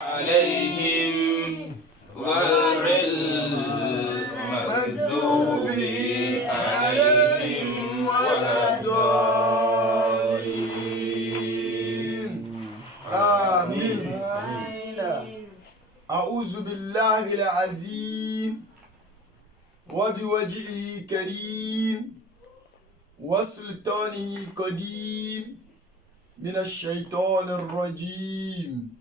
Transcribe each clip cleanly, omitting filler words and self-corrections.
عليهم غير المغضوب عليهم ولا الضالين آمين. أعوذ بالله العظيم وبوجهه الكريم وسلطانه القديم من الشيطان الرجيم.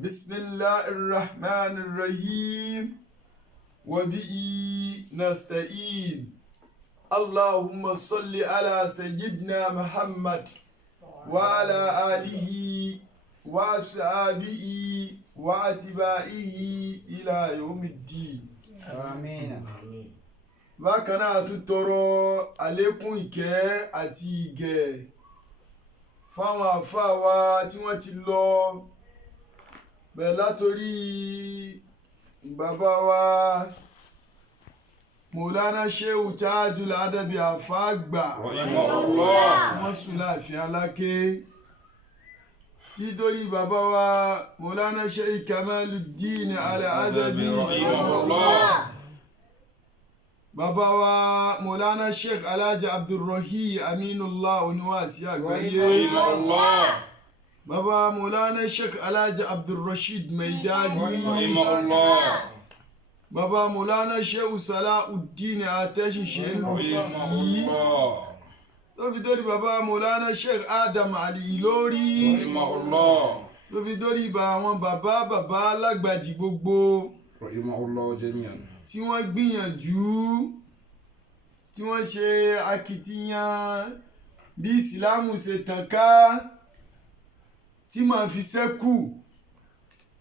بسم الله الرحمن الرحيم وبه نستعين. اللهم صل على سيدنا محمد وعلى آله وأصحابه وأتباعه إلى يوم الدين. Àmín. Bákan náà tún tọrọ àlékún ìkẹ́ àti ìgẹ̀ fáwọn àfáà wa tí wọ́n ti lọ bẹ̀rẹ̀ látorí bàbá wa Mọ̀lánà Shehu Tajul Adabi àfáà àgbà wọ́n sùn láàfin Aláké tí dórí bàbá wa Mọ̀lánà Sheikh Kamaluddin Al-Adabi bàbá wa Mọ̀lánà Sheikh Alhaji Abdulrahim Aminullah oníwàásí àgbáyé bàbá Mọ̀lánà Sheikh Alhaji Abdulrasheed Maidadi bàbá Mọ̀lánà Sheikh Salahuddin Atẹ́ṣinṣẹ́ Nùtìsí tó fi dórí bàbá Mọ̀lánà Sheikh Adam Ali Ìlórí tó fi dórí àwọn bàbá alágbàjì gbogbo tí wọ́n gbìyànjú tí wọ́n ṣe akitiyan bí ìsìlámù ṣe tàn ká tí màá fi ṣẹ́kù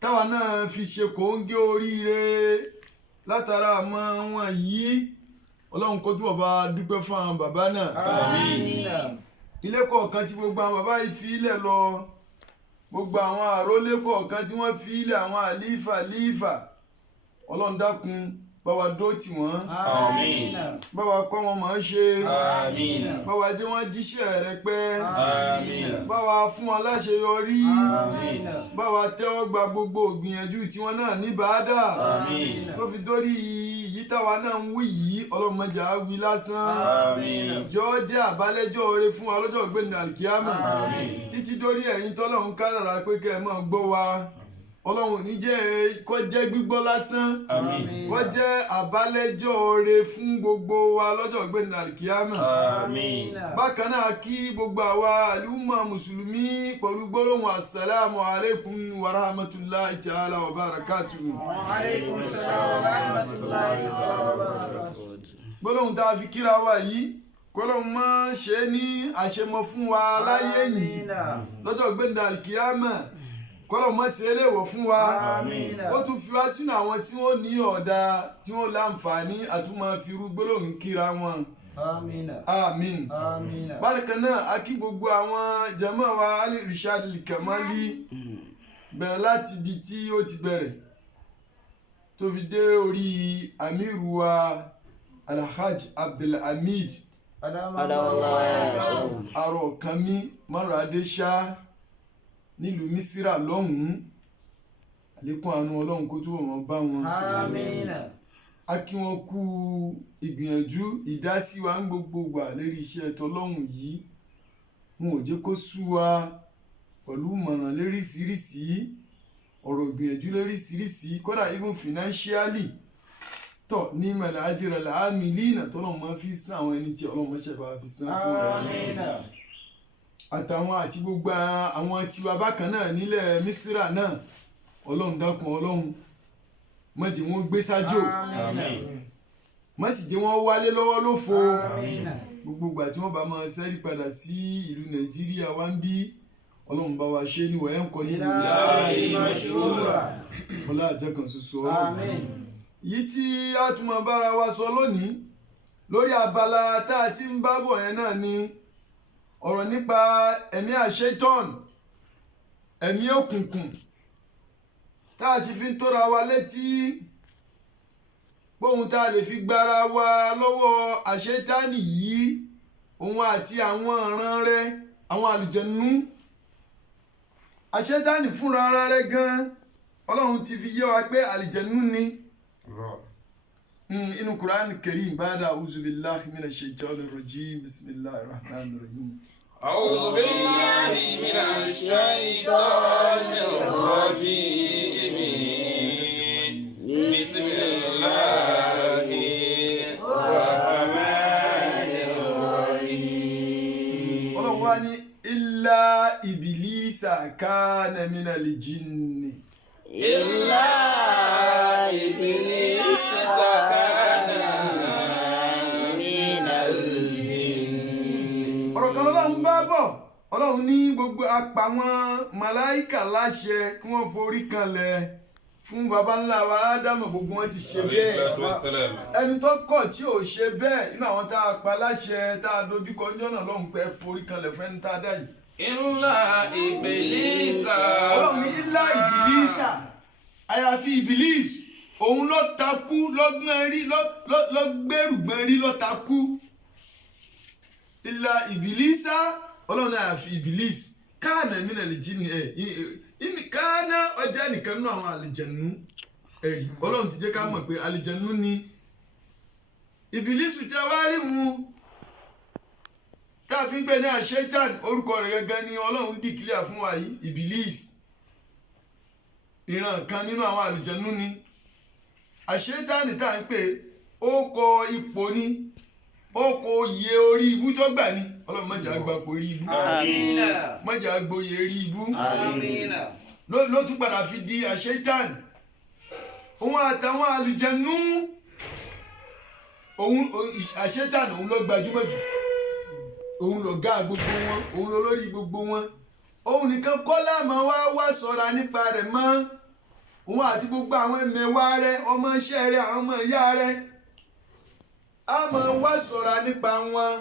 táwa náà fi ṣe kòńgẹ́ oríire látara àmọ́ wọn yìí ọlọ́run kó túbọ̀ bá dúpẹ́ fún àwọn bàbá náà. Àmín. ilé kọ̀ọ̀kan tí gbogbo àwọn bàbá yìí fi ilẹ̀ lọ gbogbo àwọn àrólé kọ̀ọ̀kan tí wọ́n fi ilẹ̀ àwọn àlífà ọlọ́run dákun bá wa dó tì wọ́n. Àmín. bá wa kọ́ wọn mọ̀ ọ́n ṣe. Àmín. bá wa jẹ́ wọ́n jíṣẹ́ rẹ pẹ́. Àmín. bá wa fún wọn láṣeyọrí. Àmín. bá wa tẹ́wọ́ gba gbogbo ìgbìyànjú tiwọn náà ní bàádà. Àmín. tó fi dórí yìí táwa náà ń wí yìí ọlọ́run má jẹ́ á wí lásán. Àmín. jọ jẹ́ àbálẹ́jọ́ oore fún wa lọ́jọ́ gbẹ̀ndà àlùkìyámà. Àmín. títí dórí ẹ̀yin tọ́lọ́run kádàrá pé kẹ́ ẹ máa gbọ́ wa ọlọ́run ní jẹ́ kó jẹ́ gbígbọ́ lásán Àmín. kó jẹ́ àbálẹ́jọ́ oore fún gbogbo wa lọ́jọ́ gbẹ̀ndà àlùkìyámà. Àmín. bákan náà kí gbogbo àwa àlùmọ̀ mùsùlùmí pẹ̀lú gbólóhùn assalamu alaikum wa rahmatulahi ta'ala wa barakatuhu. Wa alaykum salaam wa rahmatullahi wa barakatuh. gbólóhùn tá a fi kíra wa yìí kọ́lọ́hún máa ṣe é ní àṣemọ fún wa láyé yìí lọ́jọ́ gbẹ̀ndà àlùkìyámà kọ́lọ́hún máa ṣe é léèwọ̀ fún wa Àmín. ó tún fi wá sínú àwọn tí wọ́n ní ọ̀dà tí wọ́n láǹfààní àtúmọ̀ fi irú gbólóhùn kíra wọn. Àmín. Àmín. Àmín. bákan náà a kí gbogbo àwọn jama wa Ali Rishad Kamali bẹ̀rẹ̀ láti ibi tí ó ti bẹ̀rẹ̀ tó fi dé orí amiru wa Alhaji Abdulhamid Arọ̀kànmí Márọ̀adéṣá nílùú Mísírà lọ́hùn-ún àlékún àánú ọlọ́run kó túbọ̀ mọ́ bá wọn. Àmín. a kí wọn kú ìgbìyànjú ìdásí wa ń gbogbo gbà lérí iṣẹ́ tọlọ́hun yìí wọn ò jẹ́ kó sú wa pẹ̀lú ìmọ̀ràn léríṣiríṣi ọ̀rọ̀ ìgbìyànjú léríṣiríṣi kódà even financially tọ̀ ní mẹ́lẹ̀ ajírẹ̀lẹ̀ àmìlínà tọ́lọ́hun máa fi san àwọn ẹni tí ọlọ́run máa ṣẹ̀bà fi san fún wa Àmín. àtàwọn àti gbogbo àwọn tiwa bákan náà nílẹ̀ Mísírà náà ọlọ́run dákun ọlọ́run má jẹ́ wọ́n gbé sájò Àmín. má sì jẹ́ wọ́n wálé lọ́wọ́ lófo Àmín. gbogbo ìgbà tí wọ́n bá máa ṣẹ́rí padà sí ìlú Nàìjíríà wá ń bí ọlọ́run bá wa ṣe ní wẹ̀ẹ́ ń kọ́ nínú Ilahi mashura. ọlá àjẹkàn ṣoṣo Àmín. yìí tí a tún máa bára wa sọ lónìí lórí abala tá a ti ń bá bọ̀ yẹn náà ni ọ̀rọ̀ nípa ẹ̀mí àṣetán ẹ̀mí òkùnkùn tá a sì fi ń tóra wa létí bóun tá a lè fi gbára wa lọ́wọ́ àṣetánì yìí òun àti àwọn ọ̀ràn rẹ̀ àwọn àlùjànnú àṣetánì fúnra ara rẹ̀ gan ọlọ́run ti fi yé wa pé àlìjẹ̀nú ni inú Quran Karim ba'da a'udhu billahi minash shaitanir rajim bismillahir rahmanir rahim. أعوذ بالله من الشيطان الرجيم بسم الله الرحمن الرحيم. ọlọ́run wá ní illa ibilisa kana minal jinni. إلا إبليس كان من الجن. ọ̀rọ̀ kan lọ́lọ́run bá bọ̀ ọlọ́run ní gbogbo apá wọn màláìkà láṣẹ kí wọ́n forí kanlẹ̀ fún baba ńlá wa ádámù gbogbo wọn sì ṣe bẹ́ẹ̀ ẹni tó kọ̀ tí ò ṣe bẹ́ẹ̀ nínú àwọn tá a pa láṣẹ tá a dojúkọ ọjọ́ náà lọ́hùn pé forí kanlẹ̀ fún ẹni tá a dá yìí. إلا إبليس. ọlọ́run ní ilá ìbílísà àyàfi ìbílís òun ló takú lọ́gbọ́n rí lọ́gbẹ́rùgbọ́n rí ló takú ilá ìbílísà ọlọ́run náà àyàfi ìbílís káànà mìíràn lè jí ni káànà ọjà nìkan nínú àwọn àlìjẹ̀nú ẹ̀rí ọlọ́run ti jẹ́ ká mọ̀ pé àlìjẹ̀nú ni ìbílísù tí a wá rí wọn tá a fi ń gbé ní àṣetán orúkọ rẹ̀ gẹ́gẹ́ ni ọlọ́run dìkílẹ̀ fún wa yìí ìbílís ìran kan nínú àwọn àlùjànnú ni àṣetánì tá à ń pè ó kọ ipò ni ó kọ iye orí ibú tó gbà ni ọlọ́run má jẹ́ á gba ipò orí ibú má jẹ́ á gboyè orí ibú ló tún padà fi di àṣetánì òun àtàwọn àlùjànnú òun àṣetánì òun ló gbajúmọ̀ jù òun lọ̀gá gbogbo wọn òun lolórí gbogbo wọn òun nìkan kọ́ láàmú wá ṣọ́ra nípa rẹ̀ mọ́ òun àti gbogbo àwọn ẹ̀mẹ̀wá rẹ̀ ọmọ iṣẹ́ rẹ̀ àwọn ọmọ ìyá rẹ̀ a máa wá ṣọ́ra nípa wọn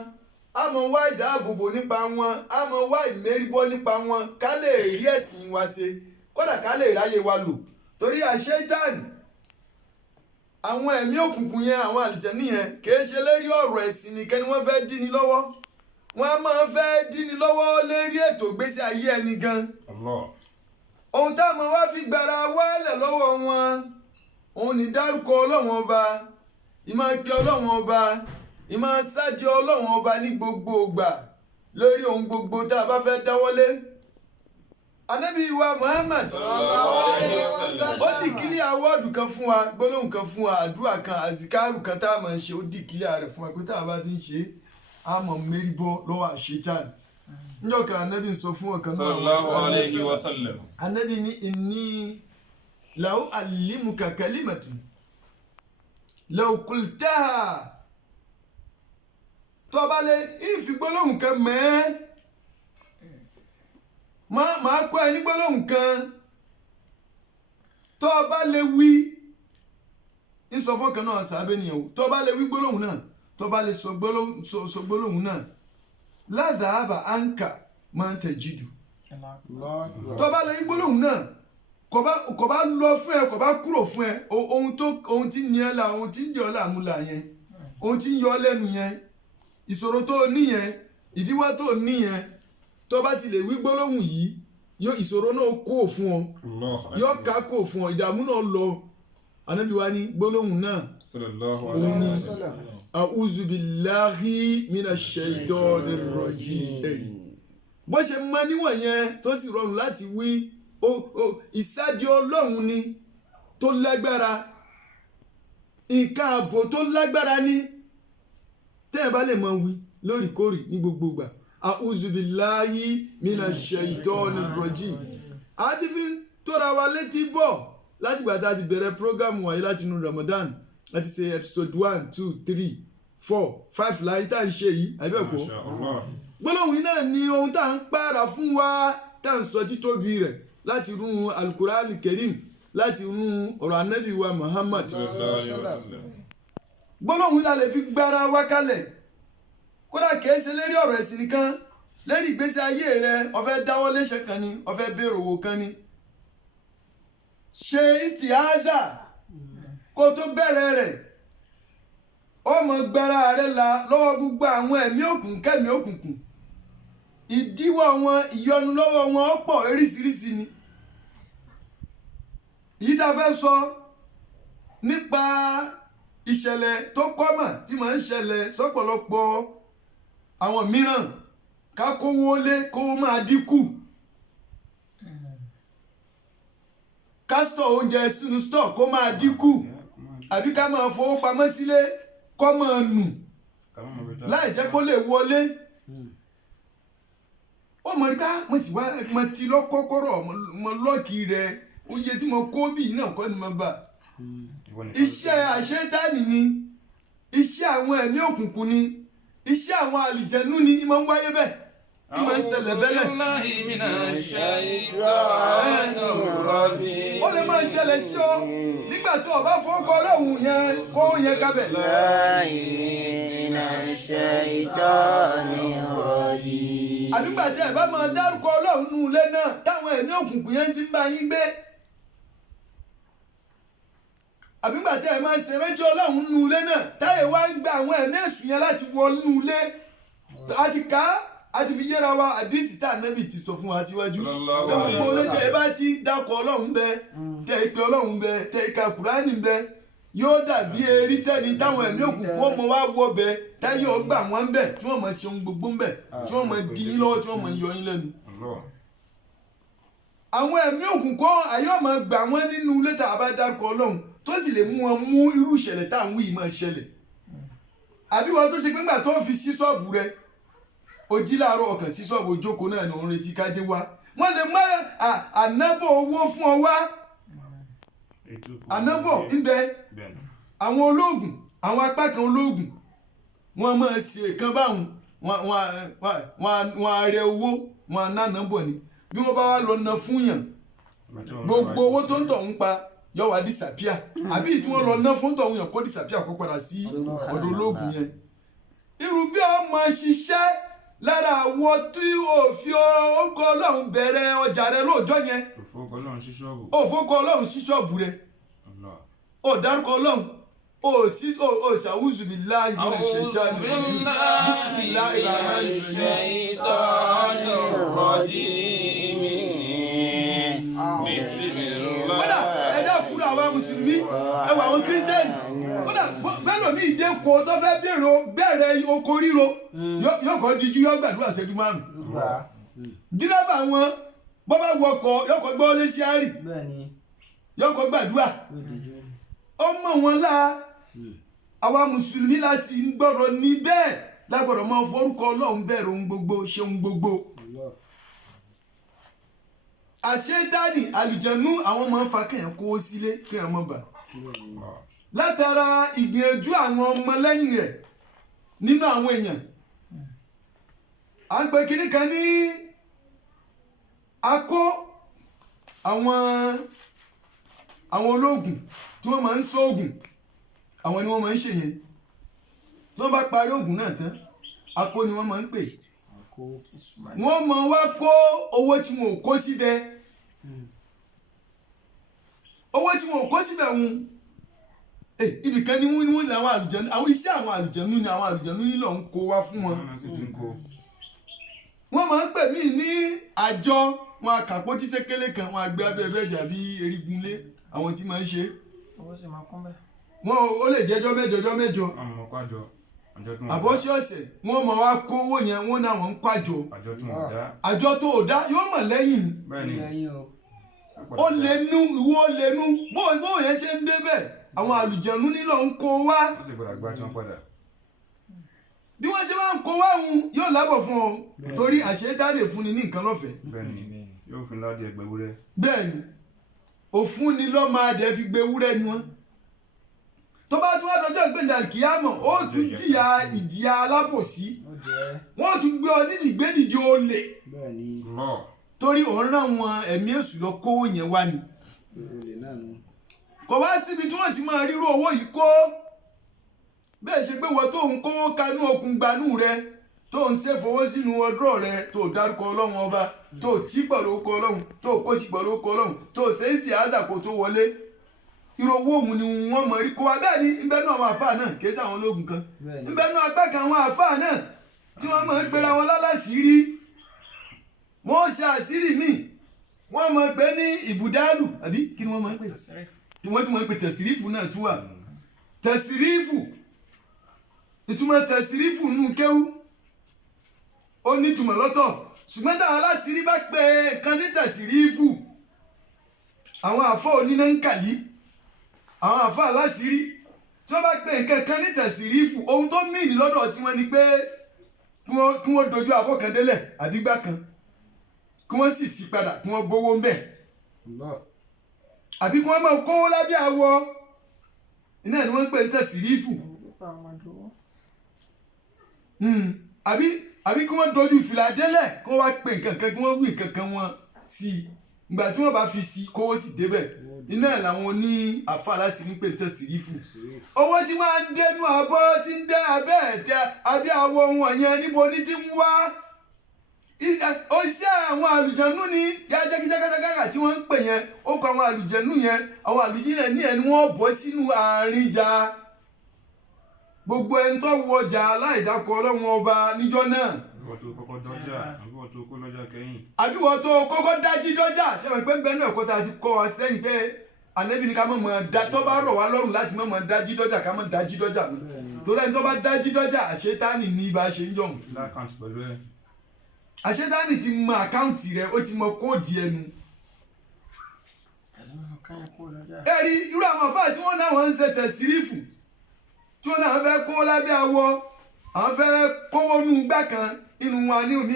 a máa wá ìdáàbòbò nípa wọn a máa wá ìmẹ́rìbọ́ nípa wọn ká lè rí ẹ̀sìn wa ṣe kódà ká lè ráyè wa lò torí àṣetánì àwọn ẹ̀mí òkùnkùn yẹn àwọn àlìjẹ̀nú yẹn kìí ṣe lérí ọ̀rọ̀ ẹ̀sìn nìkan ni wọ́n fẹ́ dí ni lọ́wọ́ wọ́n á máa fẹ́ dí ni lọ́wọ́ lérí ètò ìgbésí ayé ẹni gan. ohun táwọn wá fi gbàrà wálẹ̀ lọ́wọ́ wọn òun ní dárúkọ ọlọ́wọ́n ọba ìmọ̀ kí ọlọ́wọ́n ọba ìmọ̀ sáàdì ọlọ́wọ́n ọba ní gbogbo ìgbà lórí ohun gbogbo tá a bá fẹ́ dáwọ́lé. Ànábì wa Muhammad ó dìkílẹ̀ awọ́ọ̀dù kan fún wa gbólóhùn kan fún wa àdúrà kan àzìkárù kan tá a máa ń ṣe ó dìkílẹ̀ rẹ̀ fún wa pé tá a bá ti ń ṣe a mọ̀ mẹ́rìbọ́ lọ́wọ́ àṣetán níjọ́ kan Ànábì ń sọ fún ọ̀kan náà sallallahu alayhi wa sallam. Ànábì ní inni law allimuka kalimatan law qultaha tó bá lè ìfi gbólóhùn kan mẹ́ẹ́ máa kọ́ ẹ ní gbólóhùn kan tó bá lè wí ń sọ fọ́kàn náà sábẹ́ nìyẹn o tó bá lè wí gbólóhùn náà tó bá lè sọ gbólóhùn náà ládàábà áńkà máa ń tẹ̀jìdù tó bá lè wí gbólóhùn náà kò bá lọ fún ẹ kò bá kúrò fún ẹ ohun tí ń ní ẹ la ohun tí ń jẹ ọ láàmú la yẹn ohun tí ń yọ ọ lẹ́nu yẹn ìṣòro tó ní yẹn ìdíwọ́ tó ní yẹn tó bá ti lè wí gbólóhùn yìí yóò ìṣòro náà kó fún ọ yóò ká kó fún ọ ìdààmú náà lọ Ànábì wa ní gbólóhùn náà òun ní a'udhu billahi minash shaitonir rajim ẹ̀rí bó ṣe mọ níwọ̀n yẹn tó sì rọrùn láti wí ìsádi ọlọ́run ni tó lágbára nǹkan ààbò tó lágbára ní tẹ́ ẹ bá lè mọ wí lóòrèkóòrè ní gbogbo ìgbà a'udhu billahi minash shaitonir rajim àti fi tóra wa létí bọ̀ láti gbà tá a ti bẹ̀rẹ̀ prógámù wáyé láti inú Ramadan láti ṣe episode 1 2 3 4 5 láyé tá à ń ṣe yìí àbẹ̀kọ́ gbólóhùn yìí náà ni ohun tá à ń pààrà fún wa tá à ń sọ títóbi rẹ̀ láti inú Al-Qur'an Karim láti inú ọ̀rọ̀ Ànábì wa Muhammad gbólóhùn náà lè fi gbára wa kalẹ̀ kódà kìí ṣe lérí ọ̀rọ̀ ẹ̀sìn nìkan lérí ìgbésí ayé rẹ ó fẹ́ dáwọ́ léṣe kan ni ó fẹ́ béèrè owó kan ni ṣe istiaza kó tó bẹ̀rẹ̀ rẹ̀ ó mọ gbára rẹ̀ la lọ́wọ́ gbogbo àwọn ẹ̀mí òkùnkùn kẹ́mí òkùnkùn ìdíwọ́ wọn ìyọnu lọ́wọ́ wọn pọ̀ oríṣiríṣi ni. èyí tá a fẹ́ sọ nípa ìṣẹ̀lẹ̀ tó kọ́mọ̀ tí máa ń ṣẹlẹ̀ sọ́pọ̀lọpọ̀ àwọn mìíràn ká kówó lé kówó máa dínkù. kásítọ̀ oúnjẹ sínú stọ̀ kó máa dínkù àbí ká máa fowó pamọ́ sílé kó máa nù láì jẹ́ kó lè wọlé. ó mọ̀ nípa mo sì wá mo ti lọ kọ́kọ́rọ́ mo lọ́ọ̀kì rẹ̀ oye tí mo kó bí náà kọ́ ni mo bá. iṣẹ́ àṣetánì ni iṣẹ́ àwọn ẹ̀mí òkùnkùn ni iṣẹ́ àwọn àlìjẹ̀nú ni ìmọ̀ ń wáyé bẹ́ẹ̀ ìmọ̀ ń ṣẹlẹ̀ bẹ́lẹ̀. ó lè máa ṣẹlẹ̀ sí ọ nígbà tó o bá fọwọ́kọ ọlọ́run yẹn kó yẹn kábẹ̀. àdúgbà tí ẹ bá máa dárúkọ ọlọ́run nù ilé náà táwọn ẹ̀mí òkùnkùn yẹn ti ń bá yín gbé. àbígbà tí ẹ máa ṣe rántí ọlọ́run nù ilé náà táyé wá ń gba àwọn ẹ̀mí èṣù yẹn láti wọ nù ilé àti ká àti fi yẹra wa àdìsí tá ànábì ti sọ fún wa síwájú. gbogbo olóṣèlú ẹ bá ti dákọ ọlọ́run bẹ tẹ ìpè ọlọ́run bẹ tẹ ìka kùránì bẹ yóò dàbí erí tẹ́ni táwọn ẹ̀mí òkùnkùn ọmọ wa wọ bẹ táyé ọgbà wọn bẹ tí wọ́n máa ṣe ohun gbogbo bẹ tí wọ́n máa di yín lọ́wọ́ tí wọ́n máa yọ yín lẹ́nu. àwọn ẹ̀mí òkùnkùn ayé ọmọ gbà wọ́n nínú ilé tá a bá dákọ ọlọ́run tó sì lè mú wọn mú irú ìṣẹ̀lẹ̀ tá à ń wí máa ṣẹlẹ̀. àbí wọn tó ṣe pé ńgbà tó fi sí ṣọ́ọ̀bù rẹ ojí láàárọ̀ ọkàn sí ṣọ́ọ̀bù ojókòó náà ní òun retí kájé wá wọ́n lè má ànábọ̀ owó fún ọ wá ànábọ̀ ń bẹ àwọn olóògùn àwọn apá kan olóògùn wọ́n máa ṣe kan báwọn wọ́n á rẹ owó wọ́n á ná ànábọ̀ ni bí wọ́n bá wá lọ ná fún yàn gbogbo owó tó ń tọ̀ ń pa yóò wá disapia àbí tí wọ́n lọ ná fún tọ̀ ń yàn kó disapia kó padà sí ọ̀dọ̀ olóògùn yẹn irú bí ọmọ ṣiṣẹ́ lára àwọ̀ tí òfin orúkọ ọlọ́run bẹ̀rẹ̀ ọjà rẹ lóòjọ́ yẹn òfókọ ọlọ́run sí ṣọ́ọ̀bù rẹ ó dárúkọ ọlọ́run ó ṣàwùzù billahi minash shaitani bismillahir rahmanir rahim. kódà ẹ̀dá fúru àwa mùsùlùmí ẹwà àwọn kírísítẹ́nì kódà bẹ́ẹ̀ lómi ìdè kó tó fẹ́ bẹ̀rẹ̀ oko ríro yóò kọ́ díjú yóò gbàdúrà ṣẹ́jú márùn-ún. dírẹ́bà wọn bọ́ bá wọkọ̀ yóò kọ́ gbọ́ lé sí àárì yóò kọ́ gbàdúrà ọmọ wọn la àwa mùsùlùmí la sì ń gbọ́dọ̀ ní bẹ́ẹ̀ lágbọ́dọ̀ máa forúkọ ọlọ́run bẹ̀rẹ̀ ohun gbogbo ṣe ohun gbogbo. àṣetáni àlùjànnú àwọn máa ń fa kéèyàn kówó sílé kéèyàn mọ̀ bà látara ìgbìyànjú àwọn ọmọlẹ́yìn rẹ̀ nínú àwọn èèyàn à ń pe kinní kan ní akó àwọn ológun tí wọ́n máa ń sóògùn àwọn ni wọ́n máa ń ṣe yẹn tí wọ́n bá parí oògùn náà tán akó ni wọ́n máa ń pè wọ́n máa wá kó owó tí wọn ò kó síbẹ̀ owó tí wọn ò kó síbẹ̀ wọn ibìkan ni wọ́n ní àwọn àlùjànnú àwọn iṣẹ́ àwọn àlùjànnú ni àwọn àlùjànnú nílò ń kó wá fún wọn wọ́n máa ń pè mí ní àjọ wọn àkàpọ̀ tí sékélé kan wọn àgbẹ̀ abẹ́rẹ́ jà bí erigunlé àwọn tí máa ń ṣe wọn ò lè jẹ́jọ́ mẹ́jọ àbọ̀sí ọ̀sẹ̀ wọ́n máa wá kó owó yẹn wọ́n náà wọ́n ń pàjọ àjọ tó ò dá yóò mọ̀ lẹ́yìn ó lè nú ìwọ lè nú bó yẹn ṣe ń débẹ̀ àwọn àlùjànnú nílò ń kó wá bí wọ́n ṣe máa ń kó wá òun yóò lábọ̀ fún ọ torí àṣetáde fúnni ní nǹkan lọ́fẹ̀ẹ́. yóò fún ládìí ẹgbẹ́ wúrẹ́. bẹ́ẹ̀ni òfun ni lọ́ọ́ máa dẹ̀ fi gbé wúrẹ́ ni wọ́n. tó bá tún wá dọjọ́ ìgbéǹda kìámọ̀ ó tún jìyà ìjìyà alábòsí wọ́n tún gbé ọ nídìí gbédìdì olè torí òun rán wọn ẹ̀mí èṣù lọ kówó yẹn wá ni. kò wá síbi tí wọ́n ti máa rírú owó yìí kó bẹ́ẹ̀ ṣe pé wọ́n tó ń kówó kanú okùn gbanú rẹ tó ń ṣe fowó sínú ọdúrọ̀ rẹ tó dárúkọ ọlọ́run ọba tó tí pẹ̀lú orúkọ ọlọ́run tó kó sí pẹ̀lú orúkọ ọlọ́run tó ṣe é sì àṣà kó tó wọlé irú owó òun ni wọ́n mọ̀ rí kó wa bẹ́ẹ̀ ni ńbẹ́ náà àwọn àfáà náà kì í sáwọn ológun kan ńbẹ́ náà apá kan àwọn àfáà náà tí wọ́n mọ̀ ń gbéra wọn lálàsí rí wọ́n ṣe àṣírí míì wọ́n mọ̀ pé ní ìbùdálù àbí kí ni wọ́n mọ̀ pé tí wọ́n ti mọ̀ pé tẹ̀sírífù náà tún wà tẹ̀sírífù ìtumọ̀ tẹ̀sírífù nù kéwú ó ní ìtumọ̀ lọ́tọ̀ ṣùgbọ́n táwọn aláṣírí bá pè kan ní tẹ̀sírífù àwọn àfọ́ oníná ń kàlí àwọn àfọ́ aláṣírí tí wọ́n bá pè nǹkan kan ní tẹ̀sírífù ohun tó mìíní lọ́dọ̀ tí wọ́n ní pé kí wọ́n dojú abọ́ kan délẹ̀ àdígbà kan kí wọ́n sì sí padà kí wọ́n gbowó ń bẹ̀ àbí kí wọ́n máa kówó lábẹ́ àwọ̀ iná ni wọ́n ń pè ní tẹ̀sírífù àbí kí wọ́n dojú fìlà délẹ̀ kí wọ́n wá pè nǹkan kan kí wọ́n wí nǹkan kan wọn sí i ìgbà tí wọ́n bá fi sí kówó sì débẹ̀ iná làwọn ní àfàlà sí ní pè ní tẹ̀sírífù owó tí wọ́n á ń dénú abọ́ tí ń dẹ́ abẹ́ ẹ̀tẹ́ abẹ́ àwọ̀ wọn yẹn níbo ní ti ń wá iṣẹ́ àwọn àlùjànnú ni jákèjákèjákèjákè tí wọ́n ń pè yẹn ó kọ àwọn àlùjànnú yẹn àwọn àlùjànnú ní ẹni wọ́n bọ́ sínú àárín ìjà gbogbo ẹni tó wọjà aláìdákọ̀ ọlọ́run ọba níjọ́ náà. ìwọ tó kọ́kọ́ dọ́jà àbí ìwọ tó kó lọ́jà kẹ́yìn. àbí ìwọ tó kọ́kọ́ dájí dọ́jà ṣe mọ̀ pé bẹ́ẹ̀ náà kọ́ta ti kọ́ wa sẹ́yìn pé ànábì ni ká mọ̀ mọ̀ tó bá rọ̀ wá lọ́rùn láti mọ̀ mọ̀ dájí dọ́jà ká mọ̀ dájí dọ́jà torí ẹni tó bá dájí dọ́jà àṣetánì ní ibà ṣe ń yọ̀hún. lákàntì pẹ̀lú ẹ̀. àṣetánì ti mọ àkáǹtì rẹ ó ti mọ kóòdì ẹnu. ẹ̀rí irú àwọn afáà tí wọ́n náà wọ́n ń ṣe tẹ̀sírífù tí wọ́n náà fẹ́ kó lábẹ́ awọ àwọn fẹ́ kówó nù gbà kan nínú wa ní òní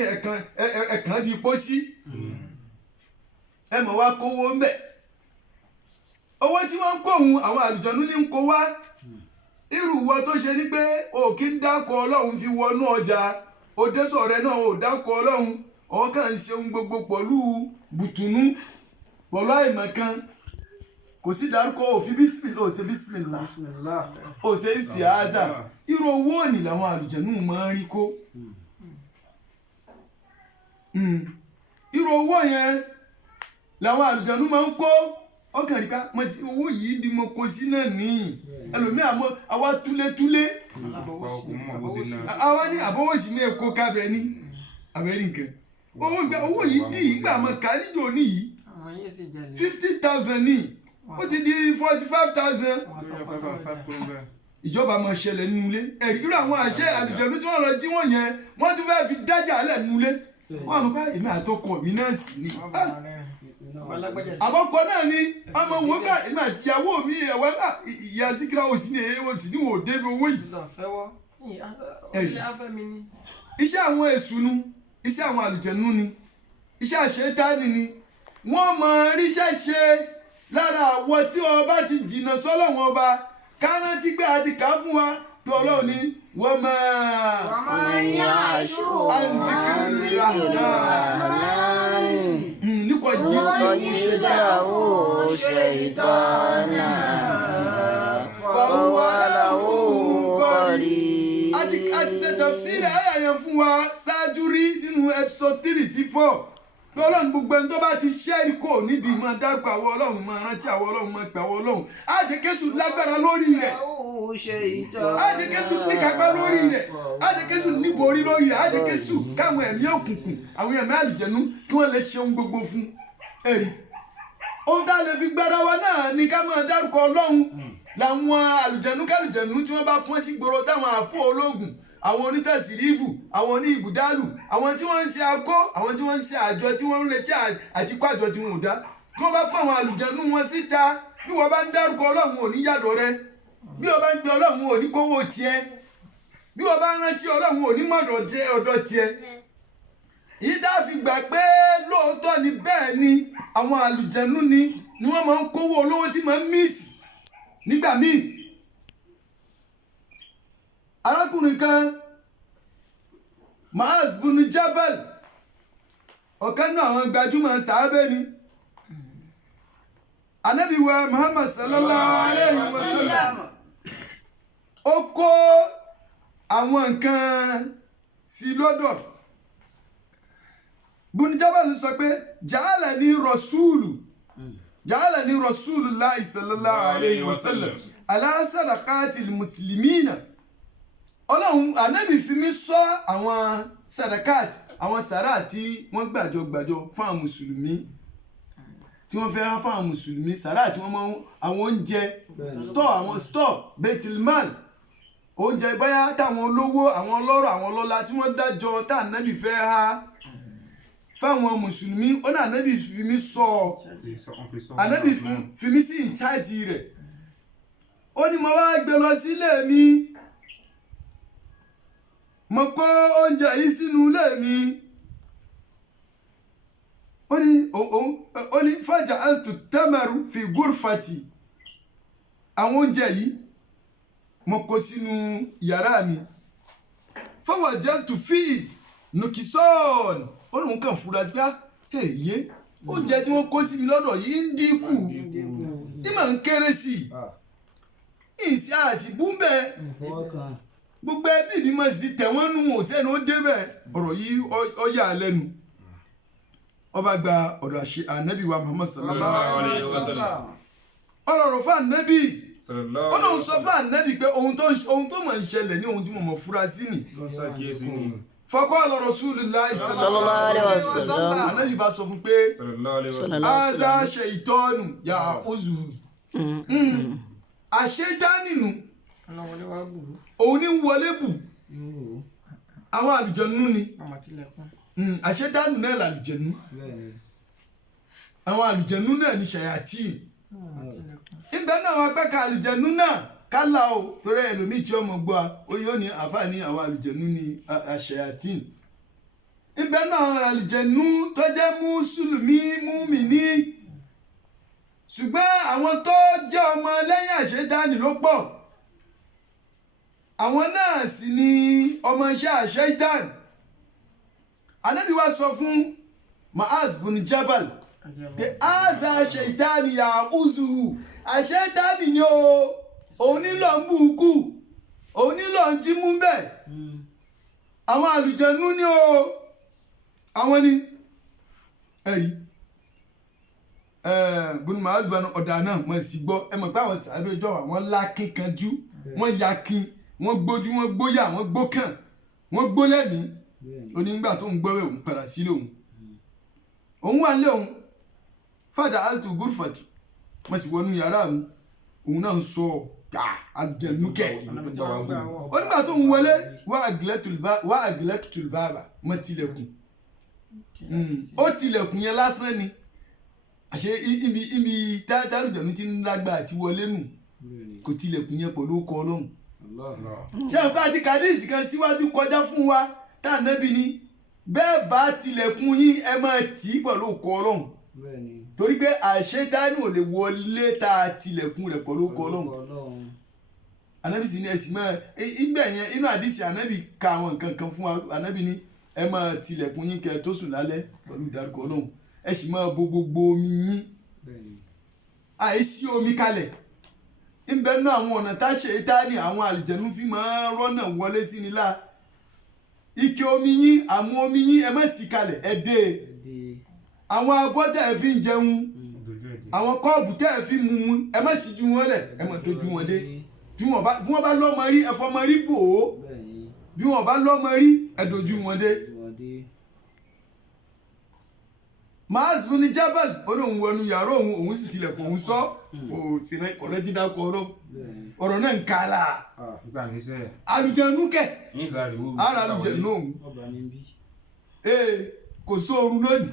ẹ̀kan bíi pósí ẹ mọ̀ wá kówó ń bẹ̀ owó tí wọ́n ń kó òun àwọn àlùjọ̀nnú ní ń kó wá irú wọ tó ṣe ní pé o kì í dákọ̀ ọlọ́run fi wọnú ọjà òdẹ́sọ̀ rẹ náà ò dákọ̀ ọlọ́run ọ̀hún kàn ń ṣe ohun gbogbo pẹ̀lú bùtùnú pẹ̀lú àìmọ̀kan kò sí dárúkọ òfin bísímìlá ò ṣe bísímìlá ò ṣe ìsìtìházà irú owó òní làwọn àlùjànnú máa ń rí kó irú owó yẹn làwọn àlùjànnú máa ń kó ọkàn rí ká mo sí owó yìí bí mo kó sí náà nìyí ẹlòmíì àmọ́ àwa túlétúlé àwa ní àbọ̀wọ̀sí ní èkó kábẹ́ ní amẹ́ríkà owó yìí dì ìgbà mọ̀ kálídò níyì 50,000 ní ó ti di 45,000 ìjọba máa ṣẹlẹ̀ nínú ilé ẹ̀rí irú àwọn àṣẹ àlùjànnú tí wọ́n lọ jí wọ́n yẹn wọ́n tún fẹ́ẹ́ fi dájà lẹ̀ nínú ilé wọ́n àmọ́ bá èmi àtọkọ mi náà sì ni àbọ̀kọ náà ni ọmọ òun gbà èmi àti ìyàwó mi ẹ̀wẹ́ bá ìyá síkírà òsì ní wò débi owó yìí iṣẹ́ àwọn èṣù nu iṣẹ́ àwọn àlùjànnú ni iṣẹ́ àṣetánì ni wọ́n mọ ríṣẹ́ ṣe lára àwọ̀ tí ọba ti jìnnà sọ́lọ́wọ́n ọba káná tí gbé àti ká fún wa pé ọlọ́run ni wọ́n máa yá aṣọ nípa yìí ṣe dáwó ṣe ìtọ́nà fọwọ́ aláwọ̀ kọ́rí. a ti ṣe tafsírì àyà yẹn fún wa ṣáájú rí nínú episode 3 sí 4 pé ọlọ́run gbogbo ẹni tó bá ti ṣẹ́rí kò níbi máa dárúkọ àwọn ọlọ́run máa rántí àwọn ọlọ́run máa pè àwọn ọlọ́run á jẹ́ késù lágbára lórí rẹ̀ á jẹ́ késù níkápá lórí rẹ̀ á jẹ́ késù níborí lórí rẹ̀ á jẹ́ késù káwọn ẹ̀mí òkùnkùn àwọn ẹ̀mí àlùjẹ̀nú kí wọ́n lè ṣe ohun gbogbo fún ẹ̀rí. ohun tá a lè fi gbára wa náà ni ká máa dárúkọ ọlọ́run làwọn àlùjẹ̀nú kálùjẹ̀nú tí wọ́n bá fọ́n sí gbòòrò táwọn àfọ ológun àwọn onítẹ̀sírífù àwọn oní ìbùdálù àwọn tí wọ́n ń ṣe akó àwọn tí wọ́n ń ṣe àjọ tí wọ́n ń retí àtikọ́ àjọ tí wọ́n ò dá tí wọ́n bá fún àwọn àlùjànnú wọn síta bí wọ́n bá ń dárúkọ ọlọ́run ò ní yàdọ̀ rẹ bí wọ́n bá ń gbé ọlọ́run ò ní kówó tiẹ̀ bí wọ́n bá ń rántí ọlọ́run ò ní mọ̀dọ̀ ọ̀dọ̀ tiẹ̀ yìí dá fi gbà pé lóòótọ́ ni bẹ́ẹ̀ ni àwọn àlùjànnú ni wọ́n máa ń kówó olówó tí máa ń míìsì nígbà míì arákùnrin kan Maaz bunu Jabal ọ̀kan náà àwọn gbajúmọ̀ sàábẹ́ ni Ànábì wa Muhammad sallallahu alayhi wa sallam ó kó àwọn nǹkan sí lọ́dọ̀ bunu Jabal sọ pé ja'alani Rasulullahi sallallahu alayhi wa sallam ala sadaqatil muslimina ọlọ́run ànábì fi mí sọ àwọn sadakat àwọn sàrà tí wọ́n gbàjọ fún àwọn mùsùlùmí tí wọ́n fẹ́ rán fún àwọn mùsùlùmí sàrà tí wọ́n máa ń àwọn oúnjẹ store betilmal oúnjẹ báyà táwọn olówó àwọn ọlọ́rọ̀ àwọn ọlọ́lá tí wọ́n dájọ́ tá ànábì fẹ́ há fáwọn mùsùlùmí ó ní ànábì fi mí sọ ànábì fi mí sí ìcháàjì rẹ̀ ó ní mo wá gbé lọ sílé mi mo kó oúnjẹ yìí sínú ilé mi ó ní fàjà àtù tamaru fi gúrfàtì àwọn oúnjẹ yìí mo kó sínú yàrá mi fọwọ́ jẹ́ tù fi nùkìsọ́ọ̀nù ó lóun kàn fura sí pé yé oúnjẹ tí wọ́n kó sí mi lọ́dọ̀ yìí ń dínkù ní màá ń kéré sí i ìsì àṣìbú bẹ́ẹ̀ gbogbo ẹbí mi máa sì tẹ̀wọ́n nù wọ́n sẹ́nu ó débẹ̀ ọ̀rọ̀ yìí ó yà á lẹ́nu ọba gba ọ̀dọ̀ ànábì wa Muhammad sallallahu alayhi wa sallam ọlọ́rọ̀ fún ànábì ó lóun sọ fún ànábì pé ohun tó máa ń ṣẹlẹ̀ ní ohun tí mo mọ̀ fura sí ni faqala Rasulullahi sallallahu alayhi wa sallam ànábì bá sọ fún pé aza shaytanu ya'uzu àṣetánì òun ní wọlé bù àwọn àlùjànnú ni àṣetánì náà làlùjànnú àwọn àlùjànnú náà ní ṣàyàtì ìbẹ́ náà wọn pẹ́ ká àlùjànnú náà kálá o torí ẹlòmíì tí ọmọ gbọ́ ó yóò ní àfààní àwọn àlùjànnú ní àṣàyàtì ìbẹ́ náà àlùjànnú tó jẹ́ mùsùlùmí mùmínì ṣùgbọ́n àwọn tó jẹ́ ọmọ lẹ́yìn àṣetánì ló pọ̀ àwọn náà sì ni ọmọ iṣẹ́ àṣetánì Ànábì wa sọ fún Mu'az bin Jabal pé aza ṣètánì yà úzù àṣetánì ni o òun nílò ń bùkù òun nílò ń tí mú bẹ́ẹ̀ àwọn àlùjànnú ni o àwọn ni ẹ̀rí bùnú Mu'az bin ọ̀dà náà mọ̀ sí gbọ́ ẹ mọ̀ pé àwọn sàbẹ̀ ìjọ àwọn lákín kanjú wọ́n yakin wọ́n gbójú wọ́n gbóyà wọ́n gbókàn wọ́n gbólẹ́mí onígbà tó ń gbọ́wẹ́ òun padà sílé òun wà lé òun fàdà altu gúrfàtù wọ́n sì wọnú yàrá òun náà ń sọ àjẹnúkẹ́ onígbà tó ń wọlé wà àgìlẹ́tùlbàbà mọ́ tilẹ̀kùn ó tilẹ̀kùn yẹn lásán ni àṣẹ ibi tálùjọ̀nù ti ń lágbà àti wọlé nù kò tilẹ̀kùn yẹn pẹ̀lú ọkọ̀ ọlọ́run ṣé n bá ti kàdíìsì kan síwájú kọjá fún wa tá ànábì ni bẹ́ẹ̀ bá tilẹ̀kùn yín ẹ máa tì í pẹ̀lú ọkọ̀ ọlọ́run torí pé àṣetánì ò lè wọlé tá a tilẹ̀kùn rẹ̀ pẹ̀lú ọkọ̀ ọlọ́run ànábì sì ni ẹ sì máa ìgbà yẹn inú àdìsí ànábì ka àwọn nǹkan kan fún wa ànábì ni ẹ máa tilẹ̀kùn yín kẹ́ tó sùn lálẹ́ pẹ̀lú ìdárúkọ ọlọ́run ẹ sì máa bo gbogbo omi yín àìsí omi kalẹ̀ ńbẹ náà àwọn ọ̀nà tá a ṣe ìtaní àwọn àlìjẹ̀nú fi máa ń rọ́nà wọlé sí ni lá ike omi yín àmú omi yín ẹ má sì kalẹ̀ ẹ dé àwọn abọ́ tẹ́ ẹ fi ń jẹun àwọn kọ́ọ̀bù tẹ́ ẹ fi mu ẹ má sì ju wọn lẹ̀ ẹ má dojú wọn dé bí wọ́n bá lọ́mọ rí ẹ fọmọ rí bò ó bí wọ́n bá lọ́mọ rí ẹ dojú wọn dé. Mu'az bin Jabal olóhùn wọnú yàrá òun sì tilẹ̀kùn òun sọ ọ̀rẹ́ dídá kọ ọ̀rọ̀ náà ń kala àlùjànnú kẹ̀ ara àlùjànnú òun kò sóorun lónìí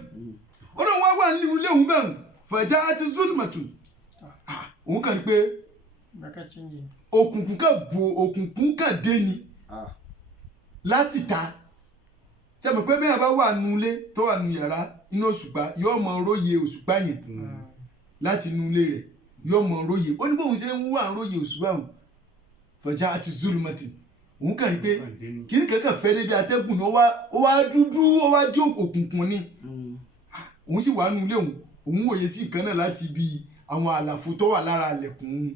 olóhùn wá wà nínú ilé òun bẹ́ẹ̀ fàjà àti zulmatu òun kàn ní pé òkùnkùn kan dé ni láti ta sẹ́mi pé bẹ́ẹ̀ bá wà nulẹ̀ tó wà nù yàrá inú òṣùpá yóò mọ róye òṣùpá yẹn láti inú ilé rẹ̀ yóò mọ róye ó ní bóun ṣe ń wà róye òṣùpá òun fọjá àti zulumati òun kàn ní pé kíní kankan fẹ́ débi atẹ́gùn ni ó wá dúdú ó wá dí òkùnkùn ni òun sì wà nù ilé òun wòye sí nǹkan náà láti ibi àwọn àlàfo tó wà lára àlẹ̀kùn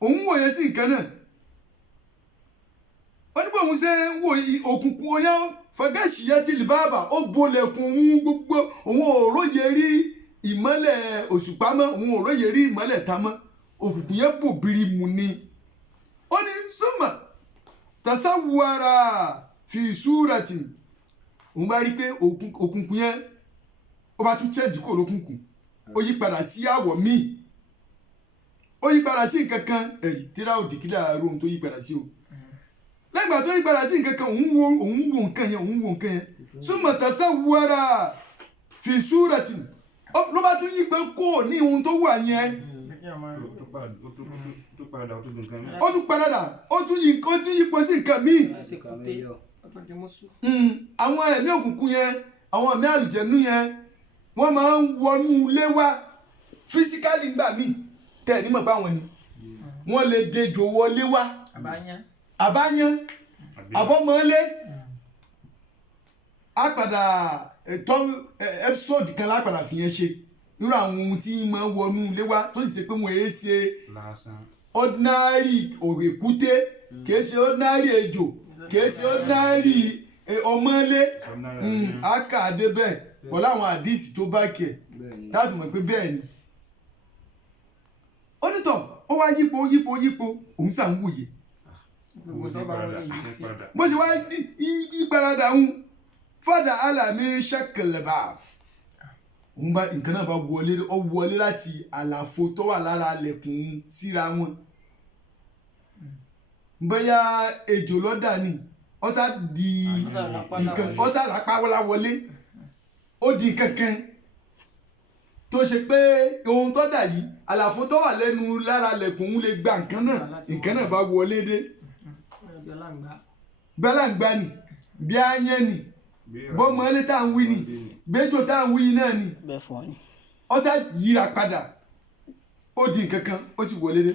òun wòye sí nǹkan náà ó ní bóun ṣe ń wo òkùnkùn ọyá fagẹ́sìyẹ́ ti lìbáàbà ó bolẹ̀kùn òun gbogbo òun ò róye rí ìmọ́lẹ̀ òṣùpá mọ́ òun ò róye rí ìmọ́lẹ̀ ta mọ́ òkùnkùn yẹn bò biri mu ni ó ní súnmọ́ tasawwara fi suratin òun bá rí pé òkùnkùn yẹn ó bá tún change kó lókùnkùn ó yí padà sí àwọ̀ míì ó yí padà sí nǹkan kan ẹ̀rí tíra òdì kílà àárò ohun tó yí padà sí o lẹ́gbàá tó yí padà sí nǹkan kan òun wo nǹkan yẹn summa tasawwara fi suratin ló bá tún yí pé kó ní ohun tó wà yẹn ó tún padà ó tún yípo sí nǹkan míì àwọn ẹ̀mí òkùnkùn yẹn àwọn ẹ̀mí àlùjẹ̀nú yẹn wọ́n máa ń wọnú ilé wá físíkálì ńgbà míì tẹ̀ ní mọ̀ báwọn ni wọ́n lè dejò wọlé wá àbáyán àbọ̀mọ́lé á padà tọ́ episode kan lápadà fi yẹn ṣe nínú àwọn ohun tí máa ń wọnú ilé wá tó sì ṣe pé wọ́n èé ṣe ordinary òrèkúté kìí ṣe ordinary ejò kìí ṣe ordinary ọmọlé àkàdé bẹ́ẹ̀ pọ̀ láwọn àdìsí tó bá kẹ̀ láti mọ̀ pé bẹ́ẹ̀ ni onítọ̀ ó wá yípo òun sà ń wòye bó ṣe wá yípadà ń fọ́dà alàmì ṣàkẹlẹ̀bà òun bá nǹkan náà bá wọlé láti àlàfo tó wà lára lẹ̀kùn síra wọn bóyá ejò lọ́dà ni ọ̀sà di nǹkan ọ̀sà rápáwọ́lá wọlé ó di nǹkan kan tó ṣe pé ohun tó dà yìí àlàfo tó wà lẹ́nu lára lẹ̀kùn ń lè gba nǹkan náà bá wọlé dé bẹ́làǹgbá ni bí ayẹ́ ni bọ́mọlé tá à ń wí ni bẹ́jọ́ tá à ń wí náà ni ọ̀sà yíra padà ó di nǹkan kan ó sì wọlé dé.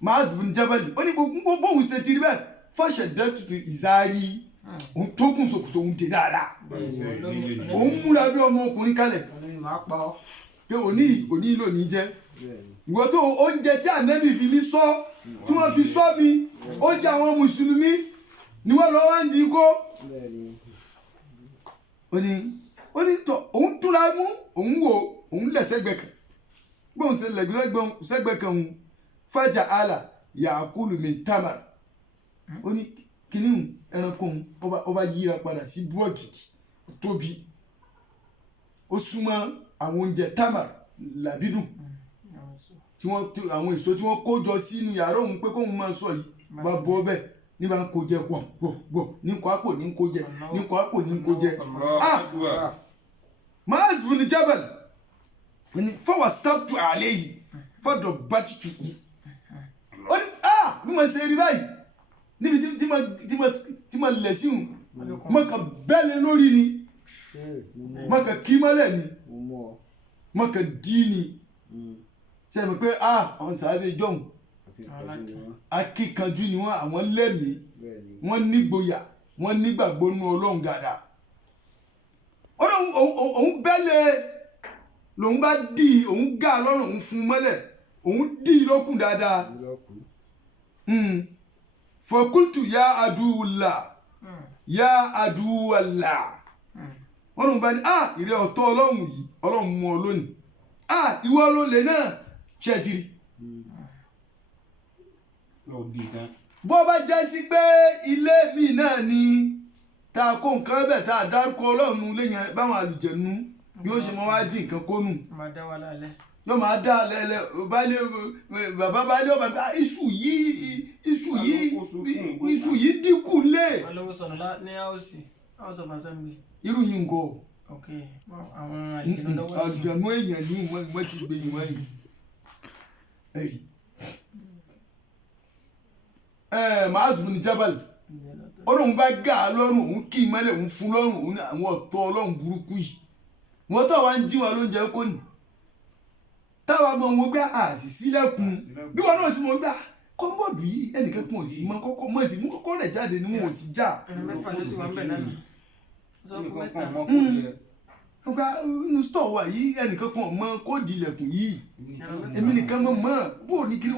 Mu'adh bin Jabal ó ní gbogbo òun ṣe ti rí bẹ́ẹ̀ fọ́ṣẹ̀ dẹ́tutù ìzárí òun tó kùn sòkòtò òun dé dáadáa òun múra bí ọmọ ọkùnrin kalẹ̀ pé òní ló ní jẹ́ ìwọ tó oúnjẹ tí ànẹ́bì fi mí sọ tí wọ́n fi sọ mi oúnjẹ àwọn mùsùlùmí ni wọ́n lọ wá ń di kó ó ní tọ òun túnra mú òun wò òun lẹ̀ sẹ́gbẹ̀ kan gbóhùn ṣe sẹ́gbẹ̀ kan òun fàjà àlà yàkúlù min tamar ó ní kíní ẹranko ó bá yíra padà sí búrọ́kìtì tóbi ó súnmọ́ àwọn oúnjẹ tamar làbídùn àwọn èso tí wọ́n kó jọ sínú yàrá òun pé kóun máa sọ yìí bá bọ́ bẹ́ẹ̀ ní bá ń kó jẹ gbọ̀ ní kó àpò ní kó jẹ ní kó àpò ní kó jẹ. Mu'adh bin Jabal fọwọ́ sábtù àlẹ́ yìí fọdọ̀ bàtìtù ó ní bí mo ṣe rí báyìí níbi tí mo lẹ̀ sí òun mo kàn bẹ́ẹ̀lẹ̀ lórí ni mo kàn kí mọ́lẹ̀ ni mo kàn dí ni ṣe é mi pé àwọn sàábẹ̀ jọ̀hún akíkanjú ni wọ́n àwọn lẹ́mìí wọ́n nígboyà wọ́n nígbàgbọ́ nínú Ọlọ́run dáadáa òun bẹ́ẹ̀lẹ̀ lòun bá dì òun gà lọ́rùn òun fún mọ́lẹ̀ òun dì lókùn dáadáa fọkúltù yá adúwùlà yá adúwàlà wọ́n lòun bá ní ìrẹ́ ọ̀tọ̀ Ọlọ́run yìí Ọlọ́run mú ọ lónìí ìwọ ló lè náà ṣe ti rí bó bá jẹ́ sí pé ilé mi náà ni tá a kó nǹkan bẹ̀ tá a dárúkọ Ọlọ́run ilé yẹn báwọn àlùjẹ̀nu bí ó ṣe máa wá dín nǹkan kónú yóò máa dá lẹ́lẹ́ bàbá baálé ọba iṣu yìí dínkù lé. irú yìí ń gọ àlùjẹ̀nu èèyàn ní wọ́n ti gbé yìí wọ́n yìí. Mu'adh bin Jabal Ọlọ́run bá gà á lọ́rùn òun kì í mọ́lẹ̀ òun fún lọ́rùn òun àwọn ọ̀tọ̀ Ọlọ́run burúkú yìí wọ́n tó wá ń jí wọn lóúnjẹ kò ní táwa mọ̀ wọ́n gbá àṣìṣílẹ̀kùn bí wọn náà sì mọ̀ gbá kọ́ńbọ̀dù yìí ẹnìkan kún òsì mọ́ kọ́kọ́ mọ́ sí mú kọ́kọ́ rẹ̀ jáde ní wọn ò sì já. ọgbà inú stọ̀ wà yìí ẹnìkan kan mọ kóòdì ilẹ̀kùn yìí èmi nìkan mọ̀ bó ní kiri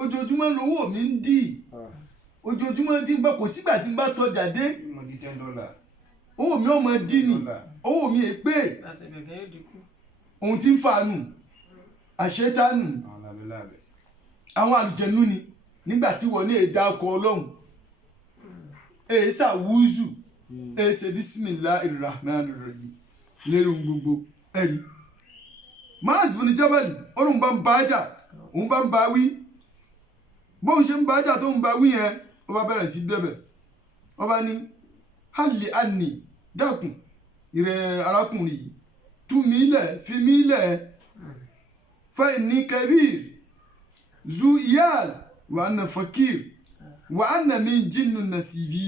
ojoojúmọ́ lówó mi ń dì ojoojúmọ́ tí ń bá kò sígbà tí ń bá tọjà dé owó mi ọmọ dì ní owó mi èpè ohun tí ń fàánù àṣetánù àwọn àlùjẹ̀nú ni nígbà tí wọ́n ní èdè akọ ọlọ́run èyí ṣàwùzù èyí ṣe bismillahir rahmanir rahim lérò gbogbo ẹ̀rí. Mu'az bin Jabal òun bá ń bá jà òun bá ń bá wí bóun ṣe ń bá jà tó ń bá wí yẹn ó bá bẹ̀rẹ̀ sí bẹ̀bẹ̀ ó bá ní hali anni dákun ìrẹ̀ arákùnrin yìí tú mi lẹ̀ fi mí lẹ̀ fa inni kabir zu iyal wa anna fakir wa anna min jinnu nasibi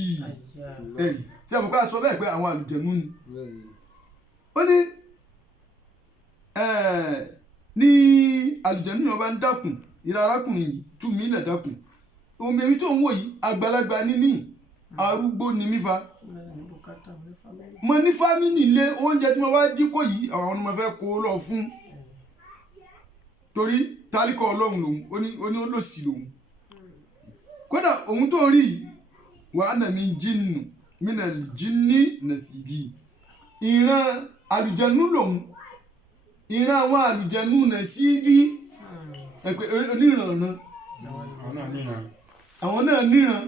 ẹ̀rí tí a mọ̀ pé a sọ bẹ́ẹ̀ pé àwọn àlùjẹ̀nú ni ó ní àlùjẹ̀nú yẹn bá ń dákun ìrẹ̀ arákùnrin yìí tú mi lẹ̀ dákun omi èmi tó ń wò yìí àgbàlagbà ní mí arúgbó ni mí fa mo ní fámìlì ilé oúnjẹ tí mo wá jí kó yìí àwọn ọmọ fẹ́ kó lọ fún torí tálíkọ̀ ọlọ́run lòun ó ní olóòsì lòun kódà òun tó rí wàhánà mi jinnu mina jinni nasibi ìran àlùjẹ̀nú lòun ìran àwọn àlùjẹ̀nú nasibi ẹ̀pẹ̀ oníranran àwọn náà níran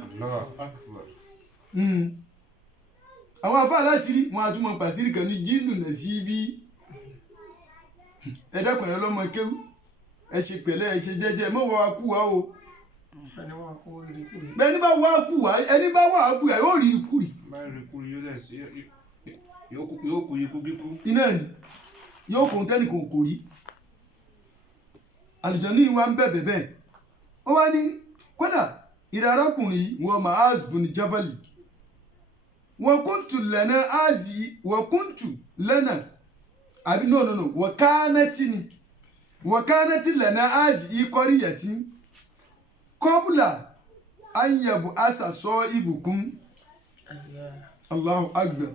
àwọn afá aláṣírí wọn a tún mọ pàṣírí kan ní jinnu nasibi ẹ dákun ẹ lọ́mọ kéwú ẹ ṣe pẹ̀lẹ́ ẹ ṣe jẹ́jẹ́ mọ́ wá kú wa o bẹ́ẹ̀ni bá wá kú wa ẹni bá wá kú wa yóò rí ikú rí yóò kú ikú kíkú iná ni yóò kó tẹ́nì kan kò rí àlùjànnú yìí wá ń bẹ̀bẹ̀ bẹ́ẹ̀ ó wá ní kódà ìrẹ̀ arákùnrin wọn Mu'az bin Jabal wa kuntu lana azi wa kuntu lana àbí no wa kanati lana azi qariyati qabla an yab'asa sa'ibukum Allahu akbar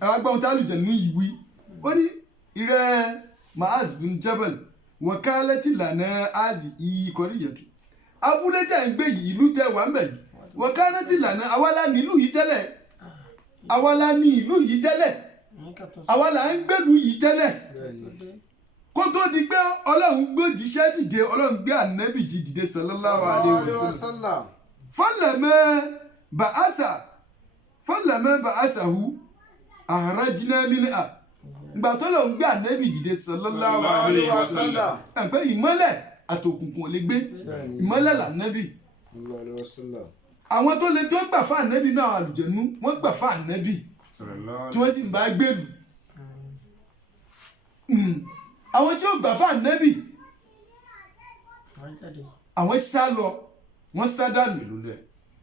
agbọn tálùjẹ̀nú yìí wí ó ní ìrẹ̀ Mu'az bin Jabal wa kanati lana azi qariyati abúlé tẹ́ ń gbé yìí ìlú tẹ́ wà ń bẹ̀ yìí wa kanati lana awala nílùú yìí tẹ́lẹ̀ àwa la ní ìlú yìí tẹ́lẹ̀ àwa là ń gbèlú yìí tẹ́lẹ̀ kó tó di pé ọlọ́run gbé òjíṣẹ́ dìde ọlọ́run gbé ànábì jí dìde sallallahu alaihi wasallam fọlẹ́mẹ́ ba'asahu ahrajna minha ìgbà tó lọ́run gbé ànábì dìde sallallahu alaihi wasallam ẹ̀pẹ́ ìmọ́lẹ̀ àtòkùnkùn ò lè gbé ìmọ́lẹ̀ lànábì àwọn tó lè tó gbà fún ànábì náà àlùjẹ̀nú wọ́n gbà fún ànábì tí wọ́n sì ń bá gbèlú àwọn tí ó gbà fún ànábì àwọn sá lọ wọ́n sá dànù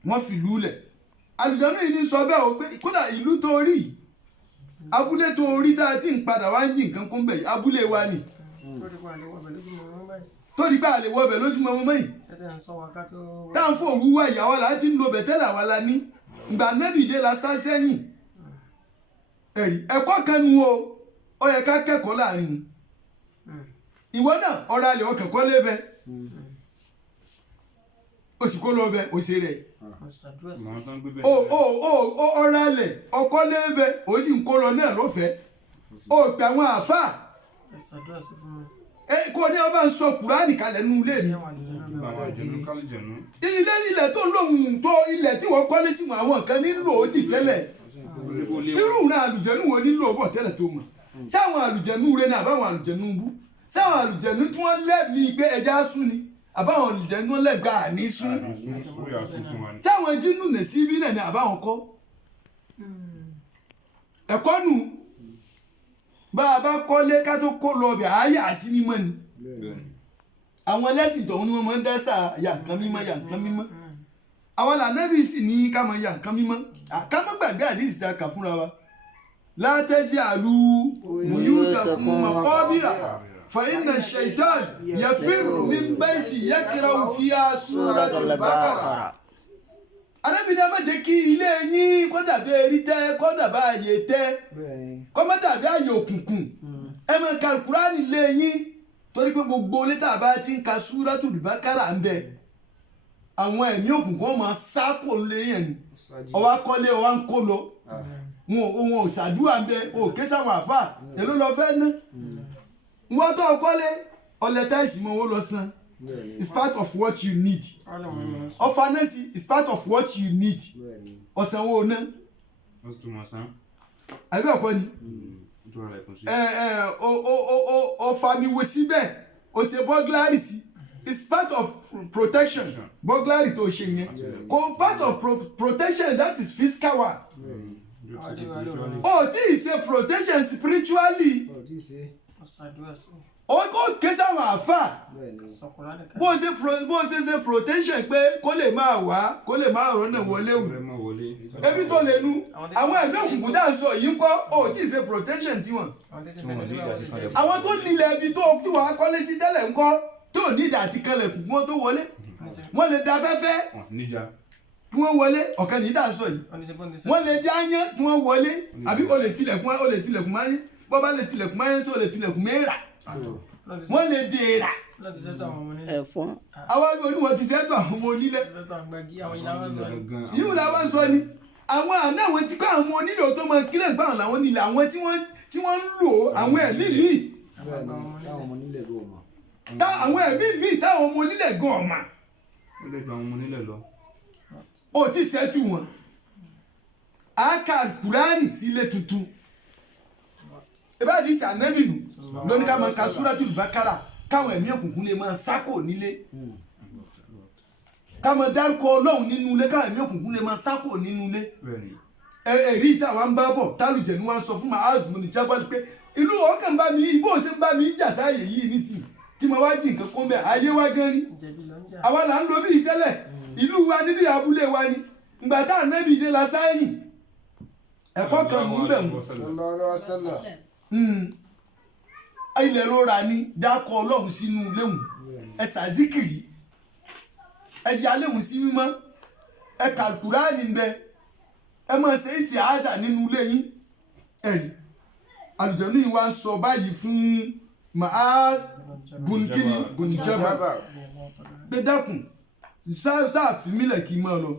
wọ́n fi ìlú lẹ̀ àlùjẹ̀nú yìí ní sọ bẹ́ẹ̀ o pé kódà ìlú tó rí abúlé tó rí tá a ti ń padà wá ń jí nǹkan kó ń bẹ̀ yìí abúlé wa ni tó di pé àlè wọ ọbẹ̀ lójúmọ́ ọmọ yìí tá à ń fò òwúwá ìyàwó la ti ń lo bẹ̀tẹ́lẹ̀ àwa la ní ìgbà nẹ́bìdé la sá sẹ́yìn ẹ̀rí ẹ̀kọ́ kan nu o ó yẹ ká kẹ́kọ̀ọ́ láàrin ìwọ náà ọ̀rọ̀ alẹ́ ọkàn kọ́ lébẹ̀ o sì kó lọ bẹ o ṣe rẹ̀ ọ̀rọ̀ alẹ́ ọkọ́ lébẹ̀ o sì ń kó lọ náà lọ́fẹ̀ẹ́ o pè àwọn àáfàá kò ní ọba ń sọ kùránì kalẹ̀ nínú ilé mi ilẹ̀ tó lóhùn tó ilẹ̀ tí wọ́n kọ́lé sí àwọn kan nílò ó ti tẹ́lẹ̀ irú ìran àlùjẹ̀nú wo nílò bọ̀ tẹ́lẹ̀ tó mọ̀ sáwọn àlùjẹ̀nú rẹ ní àbáwọn àlùjẹ̀nú bú sáwọn àlùjẹ̀nú tí wọ́n lẹ́bi pé ẹja sún ni àbáwọn àlùjẹ̀nú tó lẹ́gbà àní sún sáwọn jínú nẹ̀ sí ibi náà ní àbáwọn kọ́ ẹ̀kọ́ nù bá a bá kọ́lé ká tó kó lọ ọbẹ̀ àáyà sí mímọ́ ni àwọn ẹlẹ́sìn tọ̀hún ni wọ́n máa ń dẹ́sà ya nǹkan mímọ́ ya nǹkan mímọ́ àwọn lànàbí sì ní ká máa ya nǹkan mímọ́ àkámọ́ gbàgbé àdìsí ta kà fúnra wa látẹ́jì àlù buyutakum maqabira fa inna shaitan yafirru min bayti yakra'u fiha suratul baqara arábìnrin a máa jẹ́ kí ilé yín kó dàbí erí tẹ́ kó dàbí ààyè tẹ́ kó má dàbí ààyè òkùnkùn ẹ máa ka Kùránì ilé yín torí pé gbogbo ilé tá a bá ti ń ka Suratul Baqara ń bẹ àwọn ẹ̀mí òkùnkùn máa sá kó lé yẹn ni ọwọ́ akọ́lé ọwọ́ ń kó lọ wọn ò ṣàdúrà ń bẹ o ké sáwọn àfà èló lọ fẹ́ ná wọ́n tó kọ́lé ọlẹ́tà ìsìnmọ́ owó lọ san is part of what you need. Orphanage is part of what you need. Ọ̀sánwó ná. What's too much, huh? Àbí ọ̀pọ̀ ni. Ọ̀fàmìwò síbẹ̀, ó ṣe burglary sí. It's part of protection. Burglary tó ṣe yẹn. Part of protection, that is physical one. Oh, this is a protection spiritually. Ó ké sáwọn àfà. Bó ṣe protection pé kó lè máa wá, kó lè máa rọ́nà wọlé wù. Ebi tó lè nu, àwọn ẹ̀mí òkùnkùn dá ń sọ yìí kọ́, ó tí ì ṣe protection tiwọn. Àwọn tó nílẹ̀ ibi tó tí wàá kọ́lé sí tẹ́lẹ̀ ńkọ́ tó ní ìdá àti kanlẹ̀kùn wọn tó wọlé. Wọ́n lè da fẹ́fẹ́ kí wọ́n wọlé, ọ̀kan ní ìdá sọ yìí. Wọ́n lè dá yán kí wọ́n wọlé, àbí o lè tilẹ̀kùn máa yín, bọ́ bá lè tilẹ̀kùn máa yín sí o lè tilẹ̀kùn mẹ́ra. Wọ́n lè dèèrà. Ẹ̀fọn. Àwọn olúwo ti sẹ́tọ̀ àwọn ọmọ onílé. Yíò làwọn sọ ni. Àwọn àná àwọn tí kọ́ àwọn onílé tó máa kílẹ̀ gbà wọn làwọn nílẹ̀ àwọn tí wọ́n ń lò àwọn ẹ̀mí míì. Àwọn ẹ̀mí míì táwọn ọmọ onílé gan ọ̀mà. Ó lè ju àwọn ọmọ onílé lọ. Ó ti sẹ́tù wọn. A ka Kùránì sílé tuntun. Eba di sa Ànábì nù lóní ká máa ka Suratul Baqara káwọn ẹ̀mí òkùnkùn lè máa sákò nílé. Ká máa dárúkọ Ọlọ́run nínú ilé káwọn ẹ̀mí òkùnkùn lè máa sákò nínú ilé. Èrí ìta wa ń bá bọ̀ tálùjẹ̀nu wa ń sọ fún Mu'adh bin Jabal pé ìlú ọkàn bá mi ibo ṣe ń bá mi jà sáàyè yìí nísìnyí tí mo wá jí nǹkan kó ń bẹ̀ ayé wa gan ni. Àwa là ń lo bí tẹ́lẹ̀ ìlú wa níbi abúlé wa ni ìgbà tá Ànábì dé la sáyìn ẹ̀kọ́ kan mú bẹ̀ mú. Ilẹ̀ rọra ni dákọ̀ Ọlọ́run sínú léhùn ẹ ṣàzíkìrì ẹ ya léhùn sí mímọ́ ẹ ka Kùránì ń bẹ ẹ máa ṣe ìtìházà nínú ilé yín ẹ̀rí àlùjànnú yìí wá ń sọ báyìí fún Mu'adh bin Jabal pé dákun sáàfin mílẹ̀ kí n máa lọ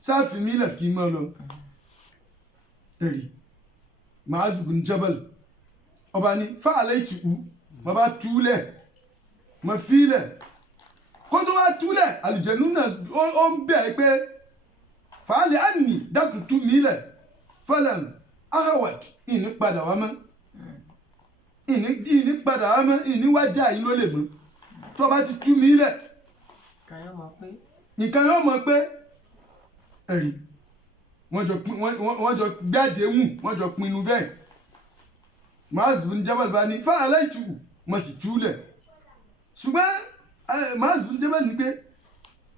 sáàfin mílẹ̀ kí n máa lọ ẹ̀rí Mu'adh bin Jabal ọba ní fáàlẹ́ ìtùkú ma bá túlẹ̀ ma fílẹ̀ kó tó wá túlẹ̀ àlùjànnú náà ó ń bẹ̀ pé fàálẹ̀ àní dákun tú mílẹ̀ fọlẹ̀m ahawad ìní padà wá mọ́ ìní padà wá mọ́ ìní wájà yìí ló lè mọ́ tó bá ti tú mílẹ̀ nǹkan yóò mọ̀ pé ẹ̀rí wọ́n jọ gbàdéhùn wọ́n jọ pinnu bẹ́ẹ̀. Mu'adh bin Jabal bá ní fàálẹ́ ìtùkù mo sì túlẹ̀ ṣùgbọ́n Mu'adh bin Jabal ní pé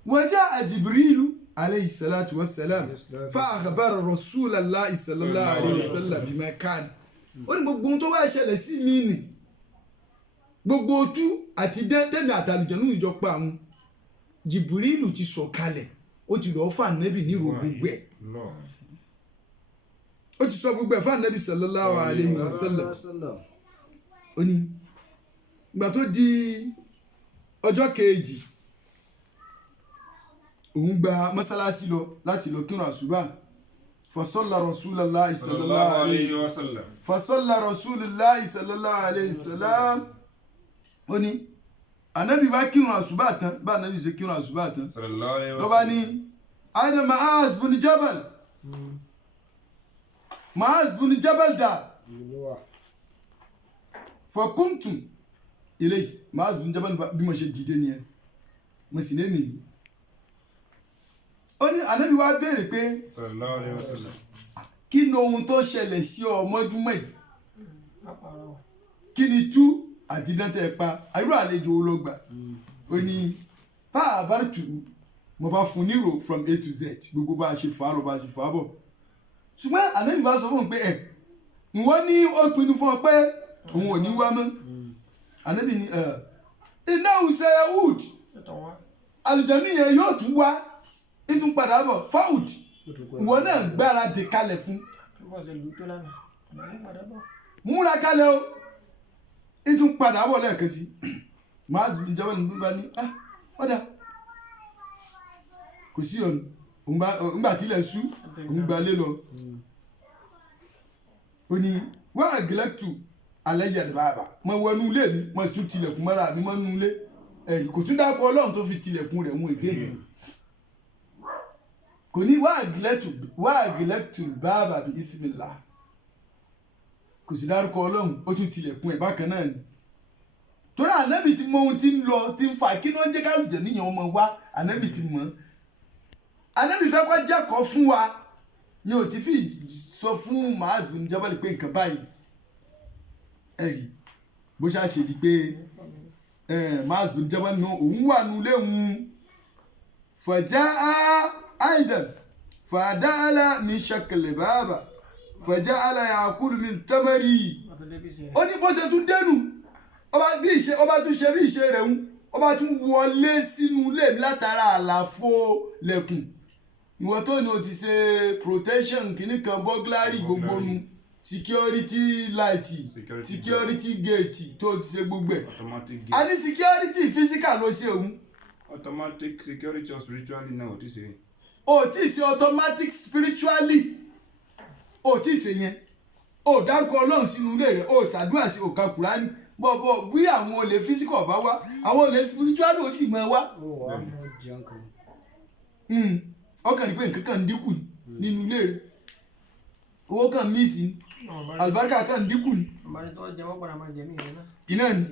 waja'a Jibrilu alayhi salatu wassalam fa akhbara Rasulallahi sallallahu alayhi wa sallam bima kana. Ó ní gbogbo ohun tó bá ṣẹlẹ̀ sí mi nì gbogbo otú àti dẹ́tẹ̀mí àtàlùjànnú ìjọ pa àwọn Jibrilu ti sọ̀kalẹ̀ ó ti lọ́ọ́ fà Ànábì ní ìrò gbogbo ẹ̀. Ó ti sọ gbogbo ẹ̀ fún Ànábì sallallahu alayhi wa sallam. Ó ní ìgbà tó di ọjọ́ kejì òun gba mọ́sálásí lọ láti lọ kírun àsùbá fasalla Rasulullahi sallallahu alayhi wa sallam. Fasalla Rasulullahi sallallahu alayhi wa sallam. Ó ní Ànábì bá kírun àsùbá tán bá Ànábì ṣe kírun àsùbá tán ló bá ní ayna Mu'adh bin Jabal. Mu'adh bin Jabal da fakuntum ilayhi. Mu'adh bin Jabal bí mo ṣe dìde nìyẹn mo sì lẹ́nu yìí. Ó ní Ànábì wá béèrè pé kí ni ohun tó ṣẹlẹ̀ sí ọ mọ́júmọ́ yìí kí ni tú àti dántẹ́ pa àìrò àlejò olóògbà. Ó ní fáàbárìtù mo bá fún nírò from A to Z gbogbo bá a ṣe fà á lọ bá a ṣe fà á bọ̀. Ṣùgbọ́n Ànábì bá sọ fún un pé ìwọ ní ó pinnu fún ọ pé òun ò ní wá mọ́. Ànábì ní iná ṣe wood àlùjànnú yẹn yóò tún wá tún padà bọ̀ fáwùd ìwọ náà gbára dè kalẹ̀ fún múra kalẹ̀ o tún padà bọ̀ lẹ́ẹ̀kan sí. Mu'adh bin Jabal nígbà ní ọ̀dà kò sí ọ̀nà òun tilẹ̀ sú òun gba lé lọ. Ó ní wá àgìlẹ́tù alẹ́ yẹn bàbà mo wọnú ilé mi mo tún tilẹ̀kùn mọ́ra mi mọ́ nú ilé ẹ̀rí kò tún dákọ̀ ọlọ́run tó fi tilẹ̀kùn rẹ̀ mú èdè mi kò ní wá àgìlẹ́tù bàbà bí ìsìmìlá kò sì dárúkọ ọlọ́run ó tún tilẹ̀kùn ẹ̀ bákan náà ni torí ànábì ti mọ ohun tí ń lọ tí ń fa kí ló ń jẹ́ káàlùjẹ̀ níyàn ọmọ wa ànábì ti mọ̀ ànábì fẹ́ kọ́ jẹ́kọ̀ọ́ fún wa ni ò ti fi sọ fún Mu'adh bin Jabal pé nǹkan báyìí ẹ̀rí bó ṣáà ṣe di pé Mu'adh bin Jabal náà òun wà nulẹ̀ òun faja'a aidan fada'ala min shakli baba faja'ala ya'kulu min tamari ó ní bó ṣe tún dẹnu ọba tún ṣe bí ìṣe rẹ̀ ń ọba tún wọlé sínú ilé mi látara àlàfo lẹ̀kùn ìwọ tó ní o ti ṣe protection kìíní kan burglary gbogbo nu security light security gate tó ti ṣe gbogbo ẹ̀ a ní security physical ló ṣe òun. automatic security or spiritually náà ò tí ṣe. o tí ṣe automatic spiritually o tí ṣe yẹn o dárúkọ ọlọ́run sínú ilé rẹ̀ o ṣàdúrà sí òkà kùránì bọ̀ bí àwọn olè physical bá wá àwọn olè spiritually ó sì máa wá. ọkàn ní pé nǹkan kan ń dínkù nínú ilé rẹ̀ owó kan mí sí àlùbáríkà kan ń dínkù ní. iná ni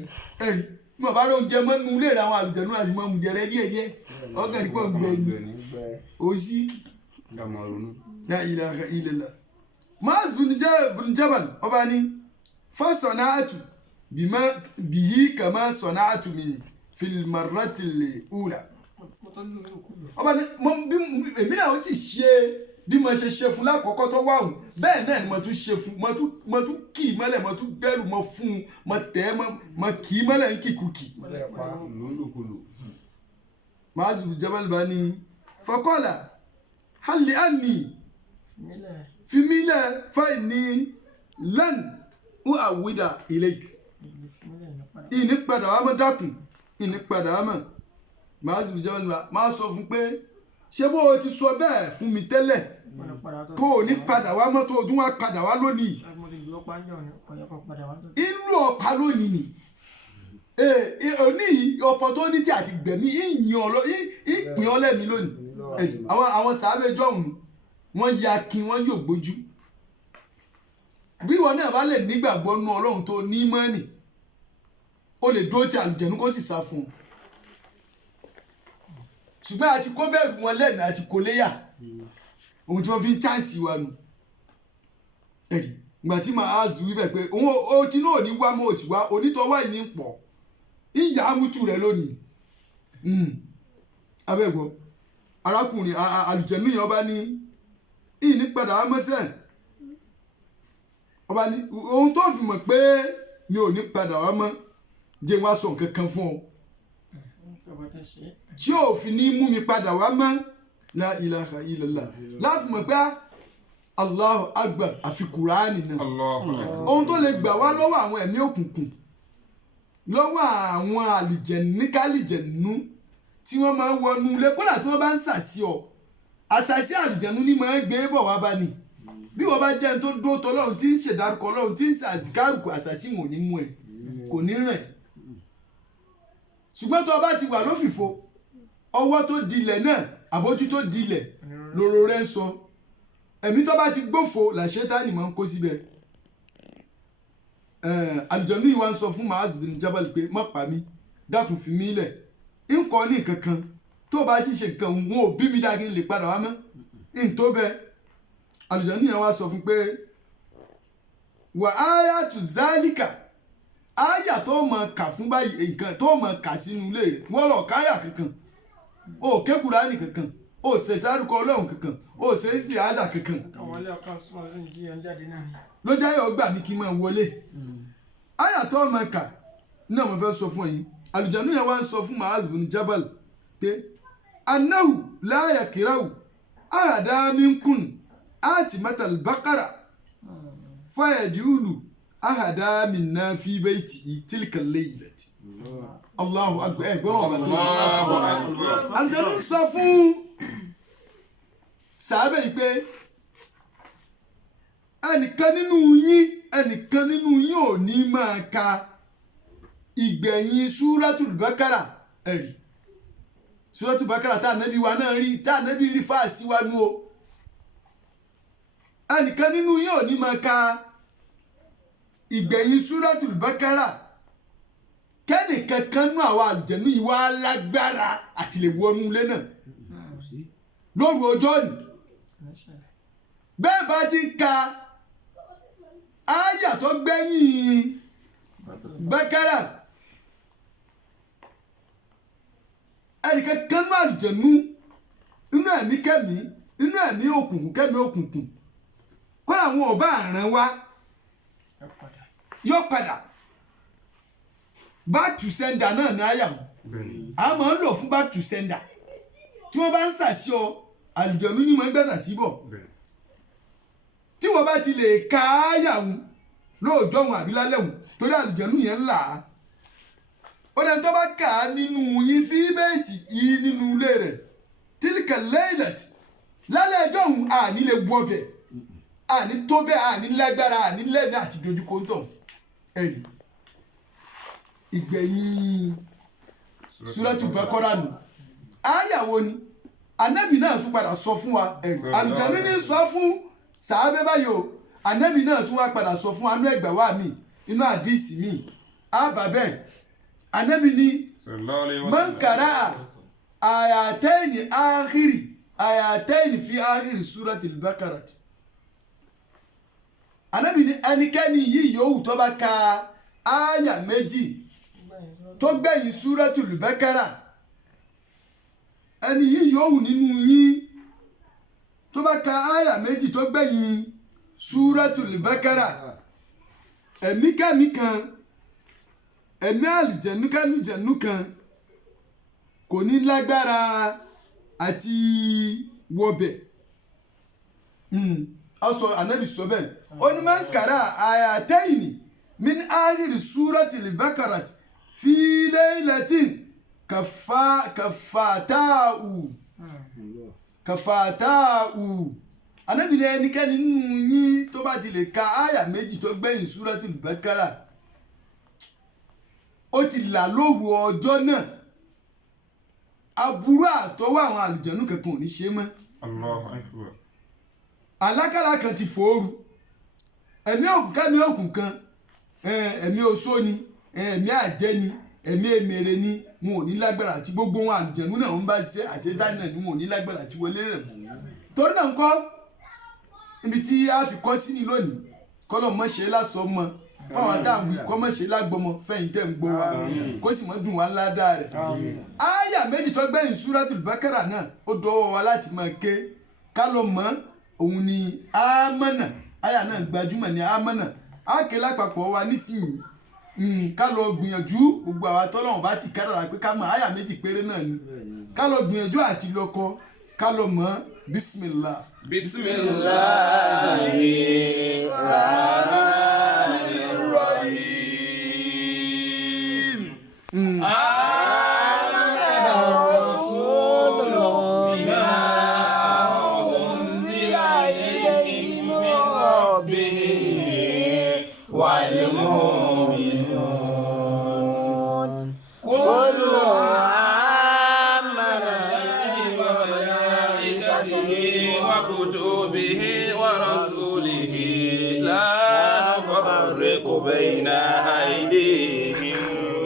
ẹ̀rí bí wọ́n bá rí oúnjẹ mọ́ nínú ilé rẹ̀ àwọn àlùjànnú àti mọ́ oúnjẹ rẹ̀ díẹ̀díẹ̀ ọkàn ní pé ń gbẹ ní o sí. la ilaha illallah. Mu'adh bin Jabal ọba ní fasana'atu bihi kama sana'atu min fil marratil ula ọba ní èmi náà ó ti ṣe bí mo ṣe ṣe fún lákọ̀ọ́kọ́ tó wà hùn bẹ́ẹ̀ náà ni mo tún ṣe fún mo tún kì í mọ́lẹ̀ mo tún bẹ̀rù mo fún un mo tẹ̀ mo kì í mọ́lẹ̀ ń kìkùkì. Mu'adh bin Jabal bá ní faqala hali anni fimilẹ̀ fáìní lan u'awwida ilayk ìní padà wá mọ́ dákun ìní padà wá mọ́. Mu'adh bin Jabal máa sọ fún pé ṣé bó o ti sọ bẹ́ẹ̀ fún mi tẹ́lẹ̀ tó o ní padà wá mọ́ tó o tún wá padà wá lónìí ìlú ọ̀pá lónìí ni òní opportunity àti gbẹ̀mí ìpín ọlẹ́mi lónìí àwọn sàábẹ́jọ́ ọ̀hún wọ́n ya kí wọ́n yóò gbójú bí wọn náà bá lè nígbàgbọ́ nú ọlọ́run tó ní mọ́nì ó lè dúró ti àlùjẹ̀nú kó sì sá fún un ṣùgbọ́n àti kó bẹ̀rù wọn lẹ́nu àti kó léyà ohun tí wọ́n fi ń chánsì wa nù ẹ̀rí ìgbà tí Mu'adh wíbẹ̀ pé òun ó ti náà ní wá mọ́ òsì wá onítọ̀ wá yìí ń pọ̀ ìyá amútù rẹ̀ lónìí abẹ́gbọ́ arákùnrin àlùjẹ̀nú yẹn ọba ní ìní padà wá mọ́sẹ̀ ọba ní ohun tó fi mọ̀ pé mi ò ní padà wá mọ́ jẹ́ wá sọ nǹkan kan fún ọ tí ò fi ní mú mi padà wá mọ́ la ilaha illallah láti mọ̀ pé Allahu akbar àfi Kùránì náà ohun tó lè gbà wá lọ́wọ́ àwọn ẹ̀mí òkùnkùn lọ́wọ́ àwọn àlìjẹ̀nú tí wọ́n máa ń wọnú ilé kódà tí wọ́n bá ń sàsí ọ àsàsí àlìjẹ̀nú ni máa ń gbé bọ̀ wá bá ní bí wọ́n bá jẹ́ tó dúró tọ́lọ́run tí ń ṣèdárúkọ Ọlọ́run tí ń sàzìkárùkù àsàsí wọn ò ní mú ẹ kò ní rìn ṣùgbọ́n tó o bá ti wà lófìfo ọwọ́ tó dilẹ̀ náà àbójú tó dilẹ̀ lóró rẹ̀ ń sọ ẹ̀mí tó bá ti gbófo làṣẹ́tánì máa ń kó síbẹ̀ àlùjànnú yìí wá ń sọ fún Mu'adh bin Jabal pé má pa mí dákun fi mí lẹ̀ ń kọ́ ní nǹkan kan tó bá ti ṣe nǹkan wọn ò bí mi dá kí n lè padà wá mọ́ ń tó bẹ́ẹ̀ àlùjànnú yìí wá sọ fún pé wà áyàtù zálíkà áyà tó máa kà fún báyìí nǹkan tó máa kà sínú ilé rẹ̀ wọ́n lọ káyà kankan ó ké Kùránì kankan ó ṣe sárúkọ Ọlọ́run kankan ó ṣe é sí àádà kankan ló jẹ́ yóò gbà mí kí n máa wọlé áyà tó máa kà náà mo fẹ́ sọ fún ẹ̀yin àlùjànnú yẹn wá ń sọ fún Mu'adh bin Jabal pé annahu la yakrahu ahada minkum atimatal baqara fayadulu ahada minna fi baiti tilka al-laylati Allahu akbar ẹgbẹ́ wọn bá tó àlùjànnú sọ fún sàábẹ̀ yìí pé ẹnìkan nínú yín ẹnìkan nínú yín ò ní máa ka ìgbẹ̀yìn súratul Baqara ẹ̀rí súratul Baqara tá ànábì wa náà rí tá ànábì rí fáàsì wa nú o ẹnìkan nínú yín ò ní máa ka ìgbẹ̀yìn súratul Baqara kẹ́nìkan kan nú àwọn àlùjẹ̀nú yìí wá lágbára àti lè wọnú ilé náà lóru ọjọ́ ni bẹ́ẹ̀ bá ti ka áyà tó gbẹ̀yìn Baqara ẹnìkan kan nú àlùjẹ̀nú inú ẹ̀mí kẹ́mí inú ẹ̀mí òkùnkùn kẹ́mí òkùnkùn kọ́ra àwọn ọba àràn wa yóò padà back to sender náà ní àyà wọn a máa ń lò fún back to sender tí wọ́n bá ń sàṣì ọ àlùjọ̀nú ní máa ń gbẹ́sà síbọ̀ tí wọ́n bá ti lè ka àyà wọn lóòjọ́ wọn àbí lálẹ́ wọn torí àlùjọ̀nú yẹn ń là á ó dẹni tó bá kà á nínú yín fí bẹ́ẹ̀tì yìí nínú ilé rẹ̀ tílíkà lẹ́yìnlẹ̀tì lálẹ́ ẹjọ́ òun àní lè wọ bẹ̀ àní tó bẹ́ẹ̀ àní lágbára àní lẹ́nu àti dojúkọ ń tọ̀ ẹ̀rí ìgbẹ̀yìn Suratul Baqara nù áyàwó ni anábì náà tún padà sọ fún wa ẹ̀rí àlùjànnú ní sọ fún sàábẹ́ báyìí o anábì náà tún wá padà sọ fún anú ẹgbà wá mi inú àdìsí mi àbàbẹ́ anábì ní man qara'a ayataini fi áhìrì Suratul Baqara anábì ní ẹnikẹ́ni yìí yòówù tó bá ka áyà méjì tó gbẹ̀yìn Suratul Baqara ẹni yìí yòówù nínú yín tó bá ka áyà méjì tó gbẹ̀yìn Suratul Baqara ẹ̀mí kẹ́mí kan ẹ̀mí àlùjẹ̀nú kan kò ní lágbára àti wọbẹ̀ ọsọ anabi sọ bẹ́ẹ̀ ó ní man qara'a ayataini min áhìrì Suratul Baqara fi laylatin kàfàtàù anábì ní ẹnikẹ́ni nínú yín tó bá ti lè ka àyà méjì tó gbẹ̀yìn Suratul Baqara ó ti là lóru ọjọ́ náà aburú àtọwọ́ àwọn àlùjànnú kankan ò ní ṣe mọ́ alákàlà kan ti fòoru ẹ̀mí òkùn kẹ́mi òkùn kan ẹ̀mí oṣó ni ẹ̀mí àjẹ́ ni ẹ̀mí èmèrè ni wọn ò ní lágbára àti gbogbo wọn àlùjànnú náà wọn bá ṣiṣẹ́ àṣetánì náà ni wọn ò ní lágbára àti wọlé rẹ̀ torí náà ń kọ́ ibi tí a fi kọ́ sí ni lónìí kọ́lọ̀ mọ́ ṣe lásọ mọ́ fáwọn táwọn kọ́ mọ́ ṣe lágbọ́mọ fẹ́yìn tẹ̀ ń gbọ́ wa kó sì mọ́ dùn wá ńlá dáa rẹ̀. áyà méjì tó gbẹ̀yìn Suratul Baqara náà ó dọwọ́ wa láti máa ké ká ló mọ̀ òun ni ámánà áyà náà gbajúmọ̀ ní ámánà áké lápapọ̀ wa nísìnyí ká lọ gbìyànjú gbogbo àwa tọ́lọ́run bá ti kádàrá pé ká mọ̀ áyà méjì péré náà ni ká lọ gbìyànjú àti lọ́kọ ká lọ mọ̀ bismillah. Bismillahirrahmanirrahim. وكتبه ورسله لا نفرق بين أيديهم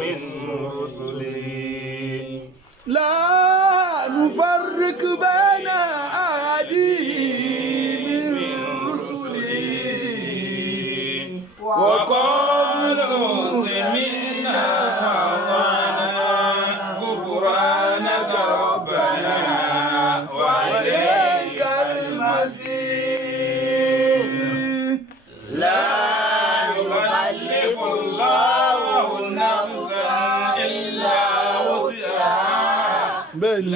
من رسله لا نفرق بين أحدهم من رسله وقالوا سمعنا وأطعنا غفرانك ربنا وإليك المصير لا يكلف الله نفسا إلا وسعها بل